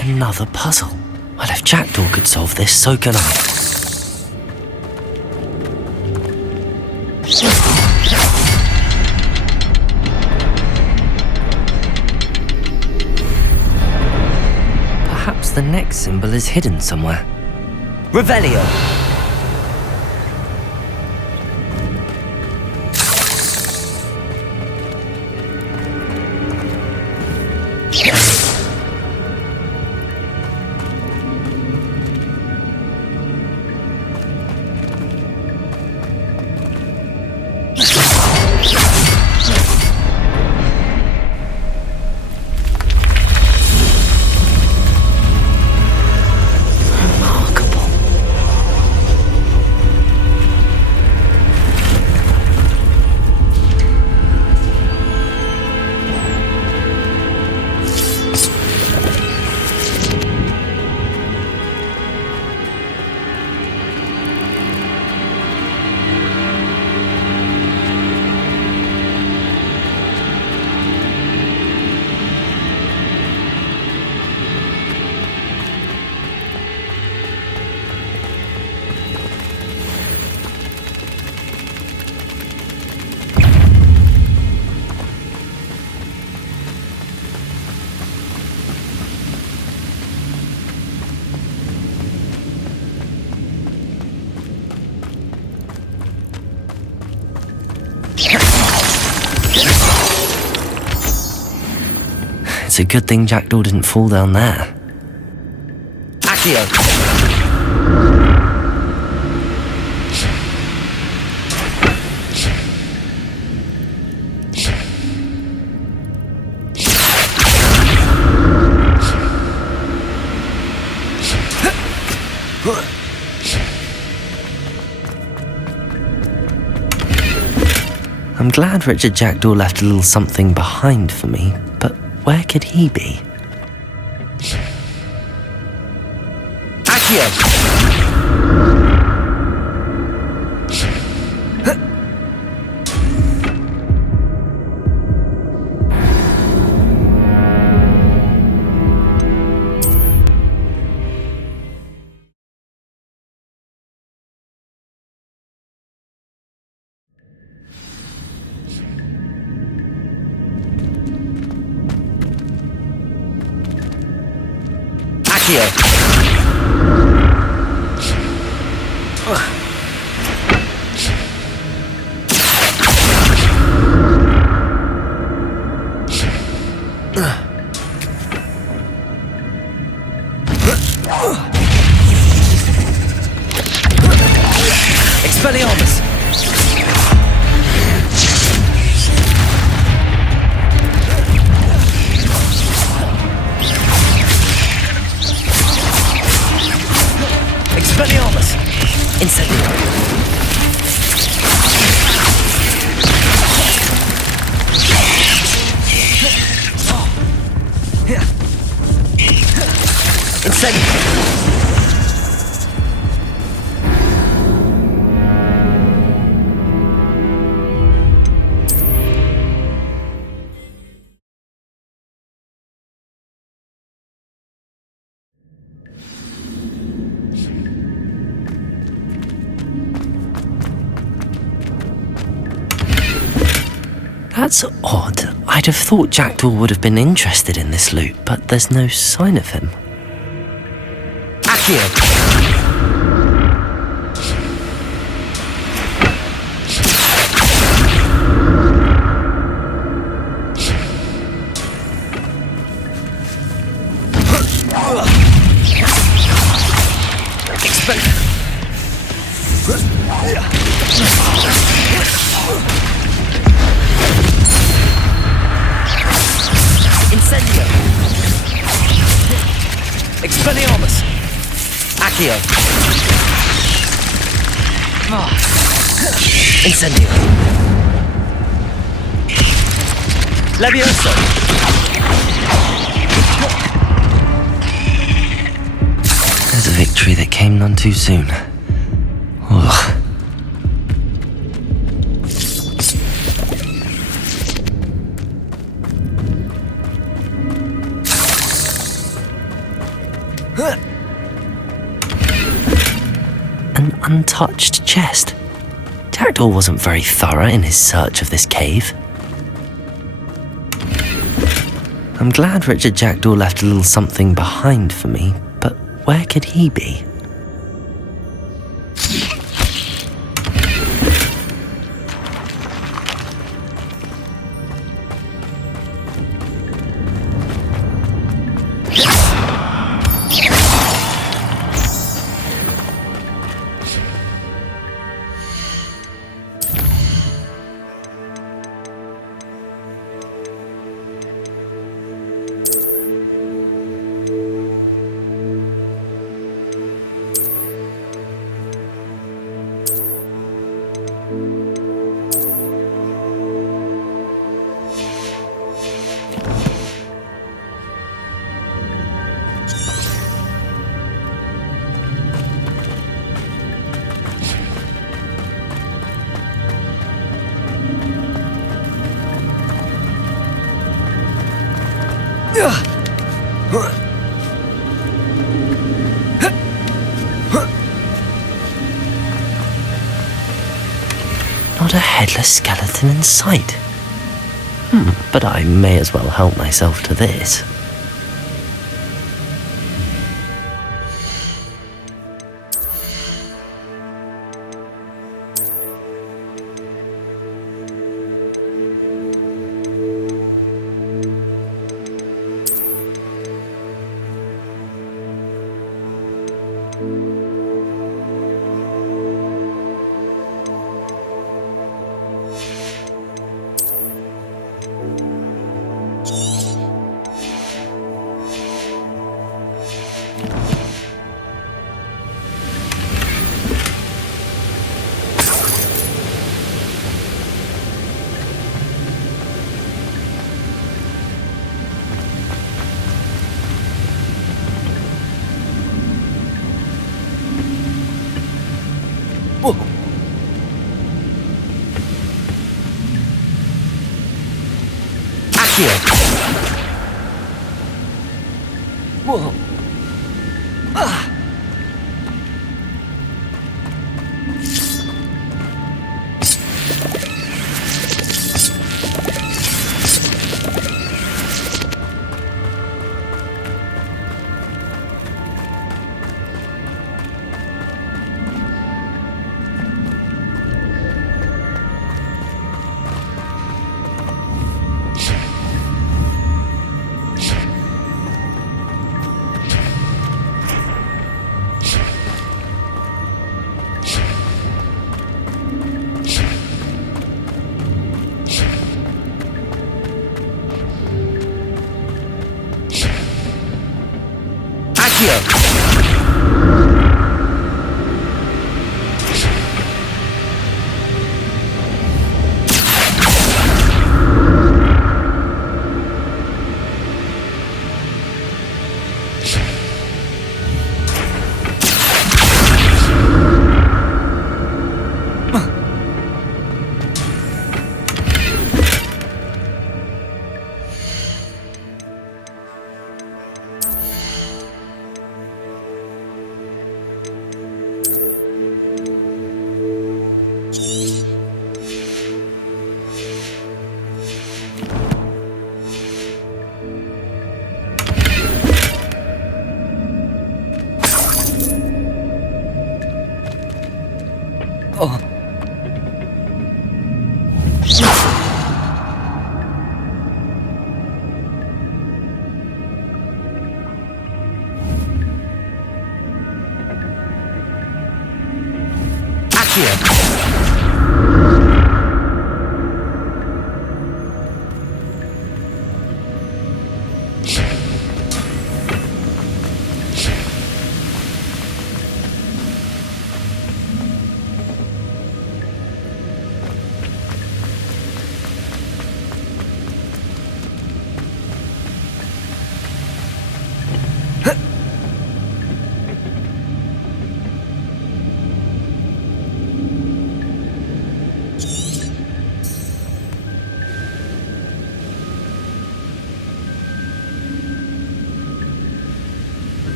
Another puzzle. Well, if Jackdaw could solve this, so can I. Perhaps the next symbol is hidden somewhere. Revelio! It's a good thing Jackdaw didn't fall down there. Accio! I'm glad Richard Jackdaw left a little something behind for me, but where could he be? Accio! Expelliarmus! Expelliarmus! Incendio! Incendio! That's odd. I'd have thought Jackdaw would have been interested in this loot, but there's no sign of him. Accio! Incendio! Expelliarmus! Accio! Incendio! Levioso! There's a victory that came none too soon. Ugh. untouched chest. Jackdaw wasn't very thorough in his search of this cave. I'm glad Richard Jackdaw left a little something behind for me, but where could he be? Not a headless skeleton in sight. But I may as well help myself to this. Whoa.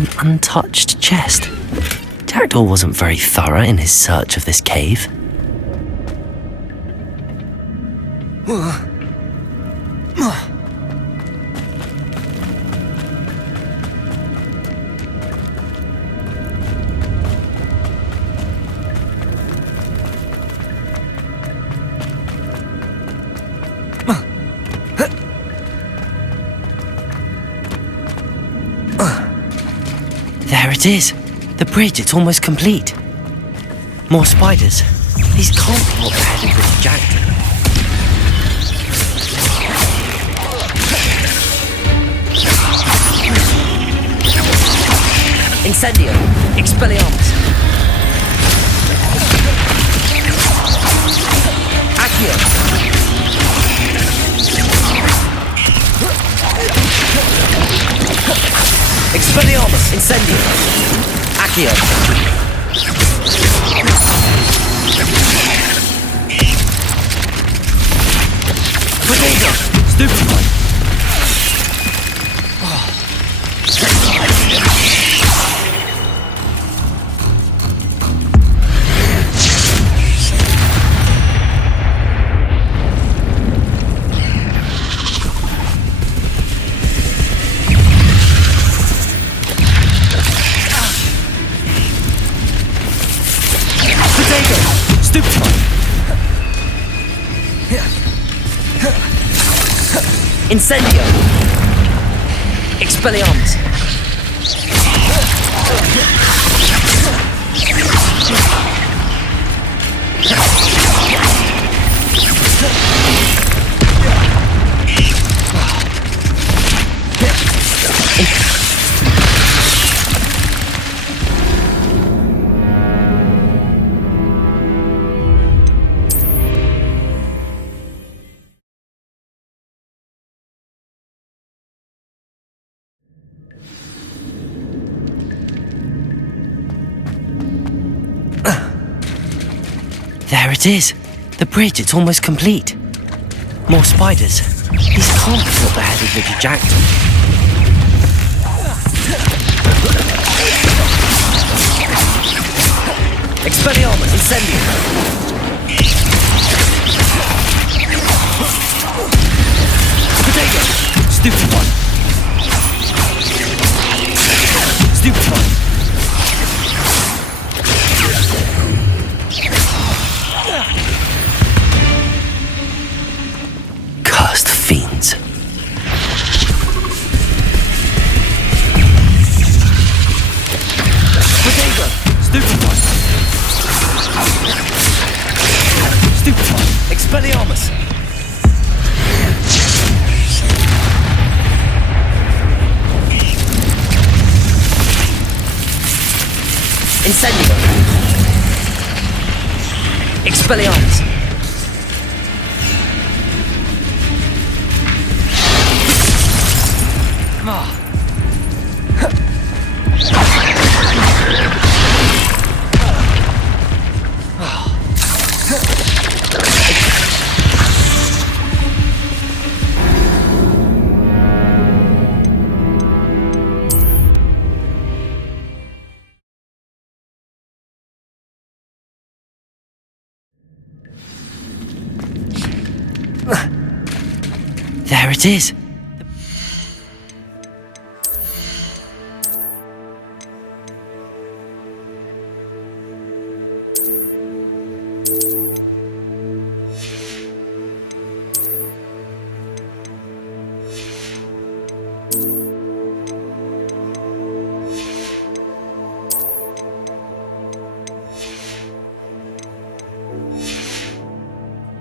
An untouched chest. Jackdaw wasn't very thorough in his search of this cave. There it is. The bridge, it's almost complete. More spiders. These can't be what the head of this jackdaw. Incendio! Expelliarmus! Accio! Expelliarmus! Incendio! Accio! Potato! Stupefy! Incendio! Expelliarmus! There it is. The bridge, it's almost complete. More spiders. These can't be what the head of the jackdaw. Expelliarmus! Incendio! Potato! Stupefy! Stupefy! Cursed fiends. Potato! Stupefy! Stupefy! Expelliarmus! Incendio! Expelliarmus! There it is.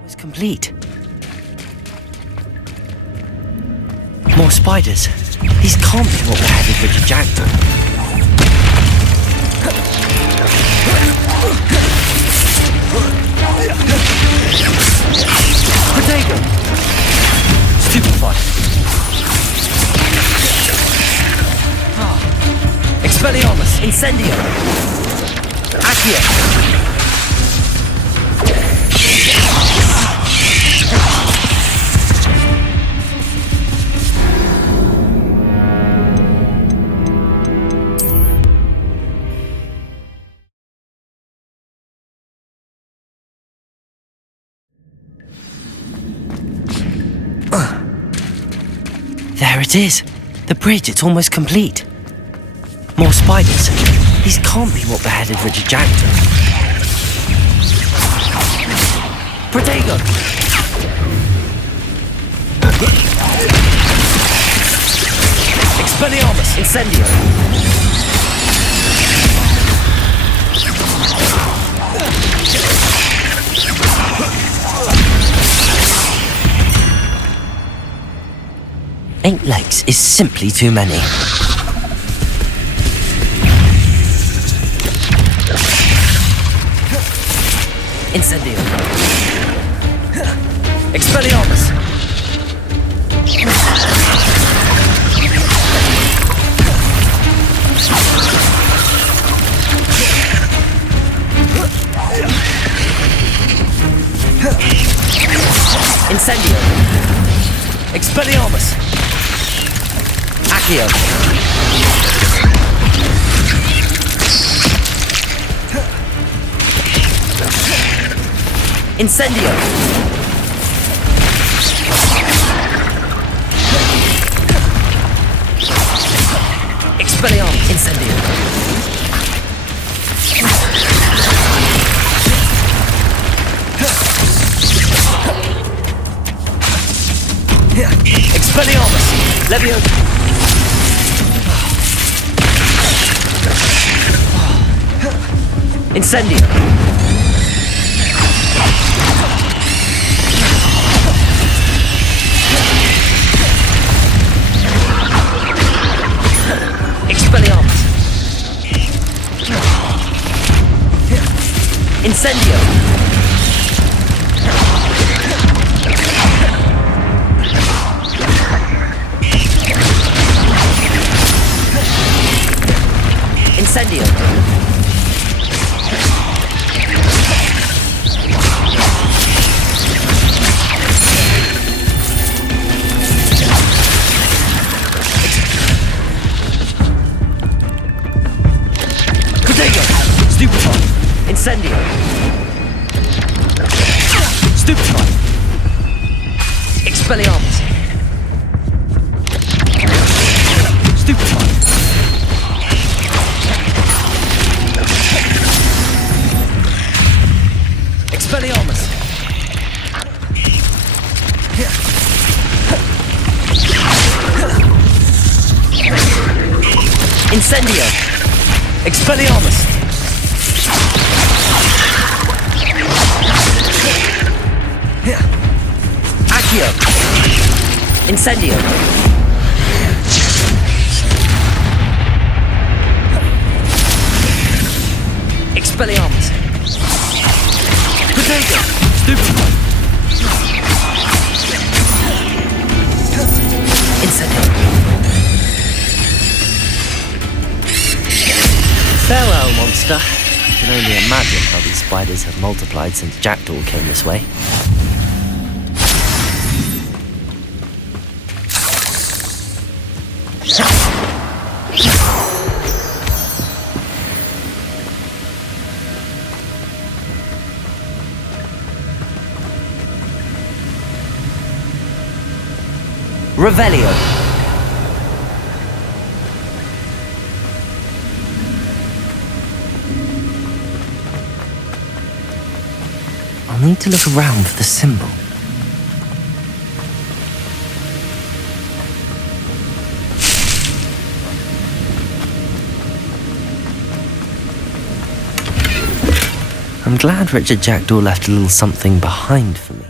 It's complete. More spiders. These can't be what the head of the jackdaw. Potato! Stupefy! Expelliarmus! Incendio! Accio! There it is. The bridge, it's almost complete. More spiders. These can't be what beheaded Richard Jackdaw. Protego! Expelliarmus! Incendio! Eight legs is simply too many. Incendio. Expelliarmus. Incendio. Expelliarmus. Accio. Incendio. Expelliarmus. Incendio. Expelliarmus. Leviosa. Incendio. Expelliarmus. Incendio. Incendio. Stupefy. Incendio. Stupefy. Expelliarmus. Stupefy. Expelliarmus. Incendio. Expelliarmus. Accio. Incendio. Expelliarmus. Protego. Stupefy. Incendio. Farewell, monster. I can only imagine how these spiders have multiplied since Jackdaw came this way. Revelio. I'll need to look around for the symbol. I'm glad Richard Jackdaw left a little something behind for me.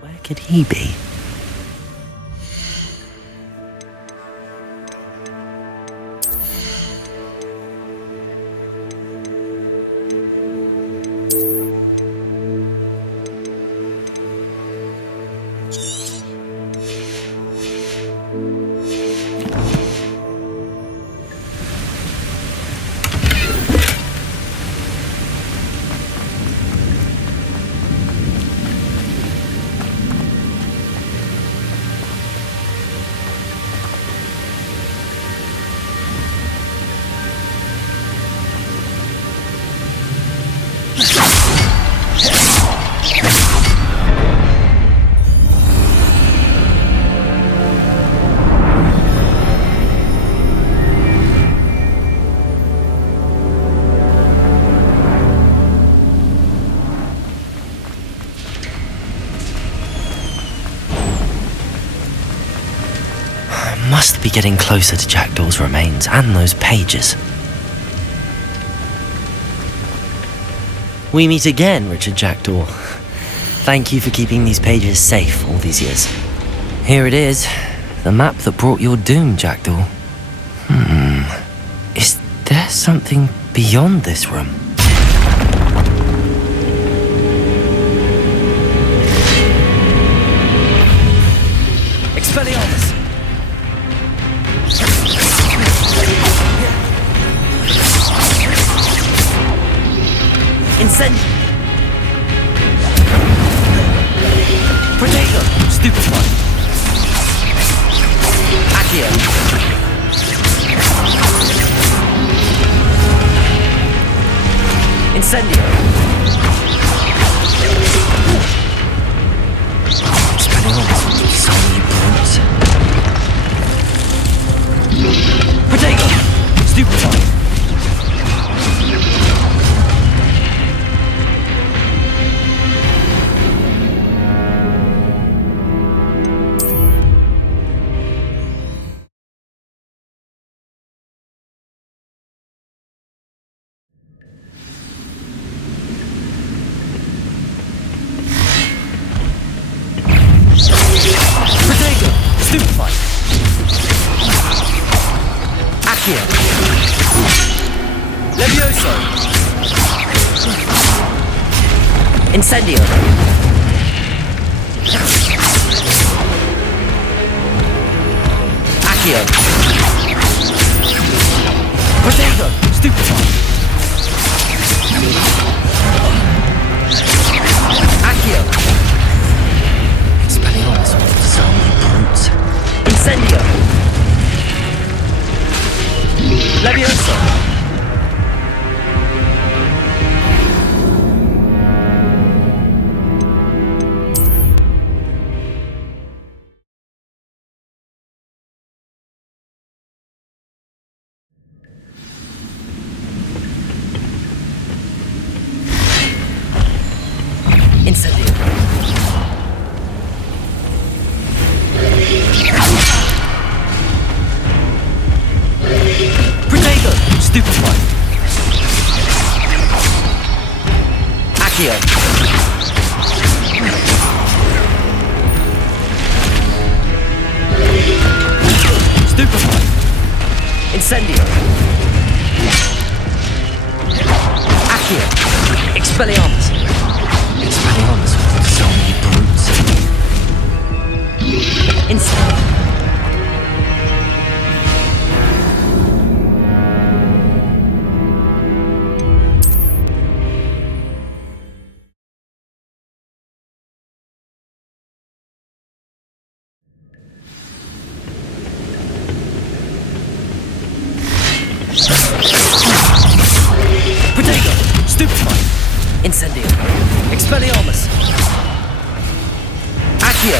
Where could he be? Must be getting closer to Jackdaw's remains and those pages. We meet again, Richard Jackdaw. Thank you for keeping these pages safe all these years. Here it is, the map that brought your doom, Jackdaw. Is there something beyond this room? Expelliarmus! Incendio! Protego! Stupefy! Accio! Incendio! Expelliarmus, some you brutes. Protego! Stupefy! Incendio! Accio! Protego! Stupefy! Accio! Expelliarmus, so many brutes. Incendio! Levioso! Incendio! Accio! Expelliarmus! Expelliarmus with so many brutes. Incendio! Protego! Stupefy! Incendio! Expelliarmus! Accio!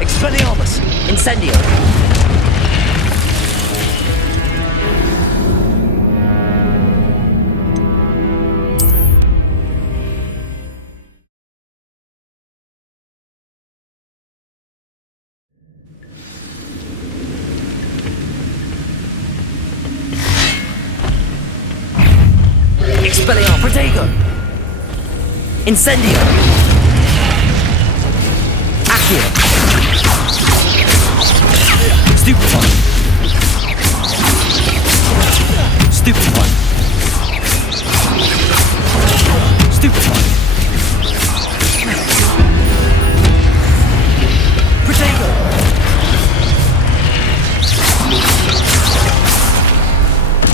Expelliarmus! Incendio! Expelliarmus! Protego! Incendio! Accio! Stupefy! Stupefy! Stupefy! Protego!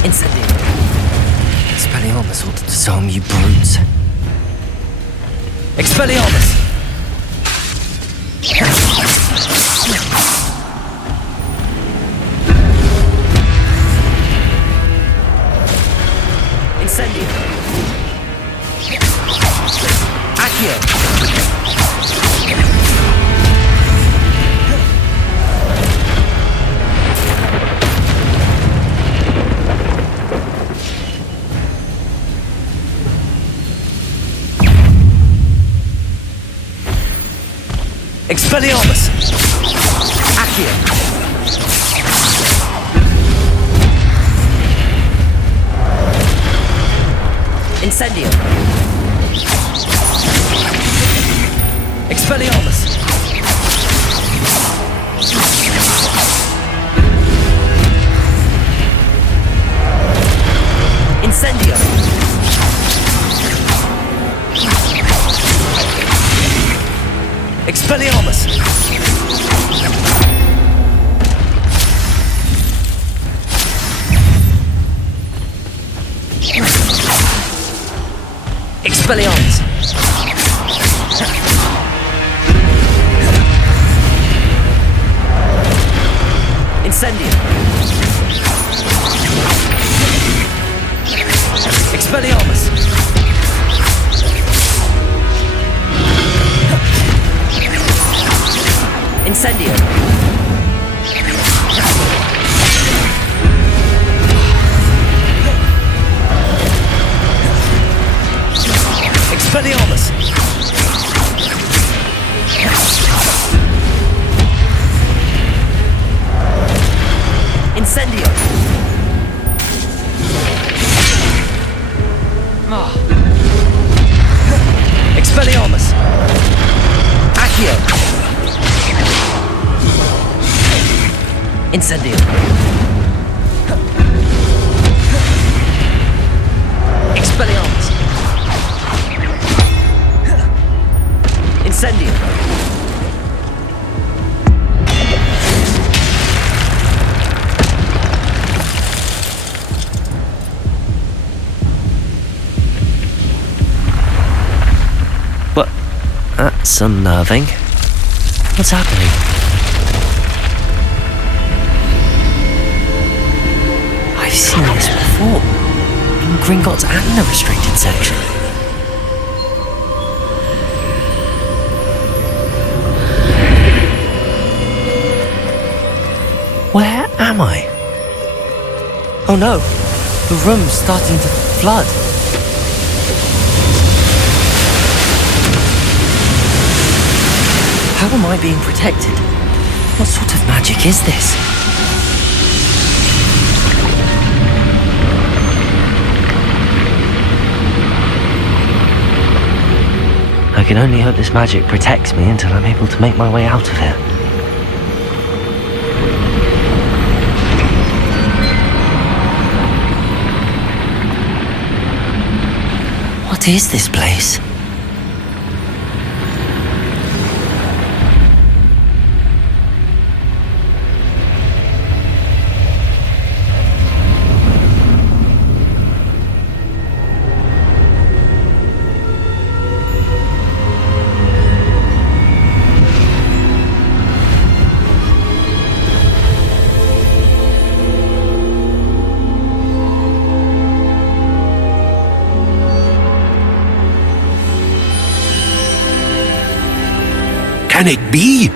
Incendio! Expelliarmus will disarm you brutes. Expelliarmus! Incendio! Accio! Expelliarmus! Accio! Incendio! Expelliarmus! Incendio! Expelliarmus! Expelliarmus! Incendio! Expelliarmus! Incendio! Expelliarmus! Incendio! Expelliarmus! Accio! Incendio! Expelliarmus! Incendio! What? That's unnerving. What's happening? I've seen this before. In Gringotts and the restricted section. Where am I? Oh no, the room's starting to flood. How am I being protected? What sort of magic is this? I can only hope this magic protects me until I'm able to make my way out of here. What is this place? Can it be?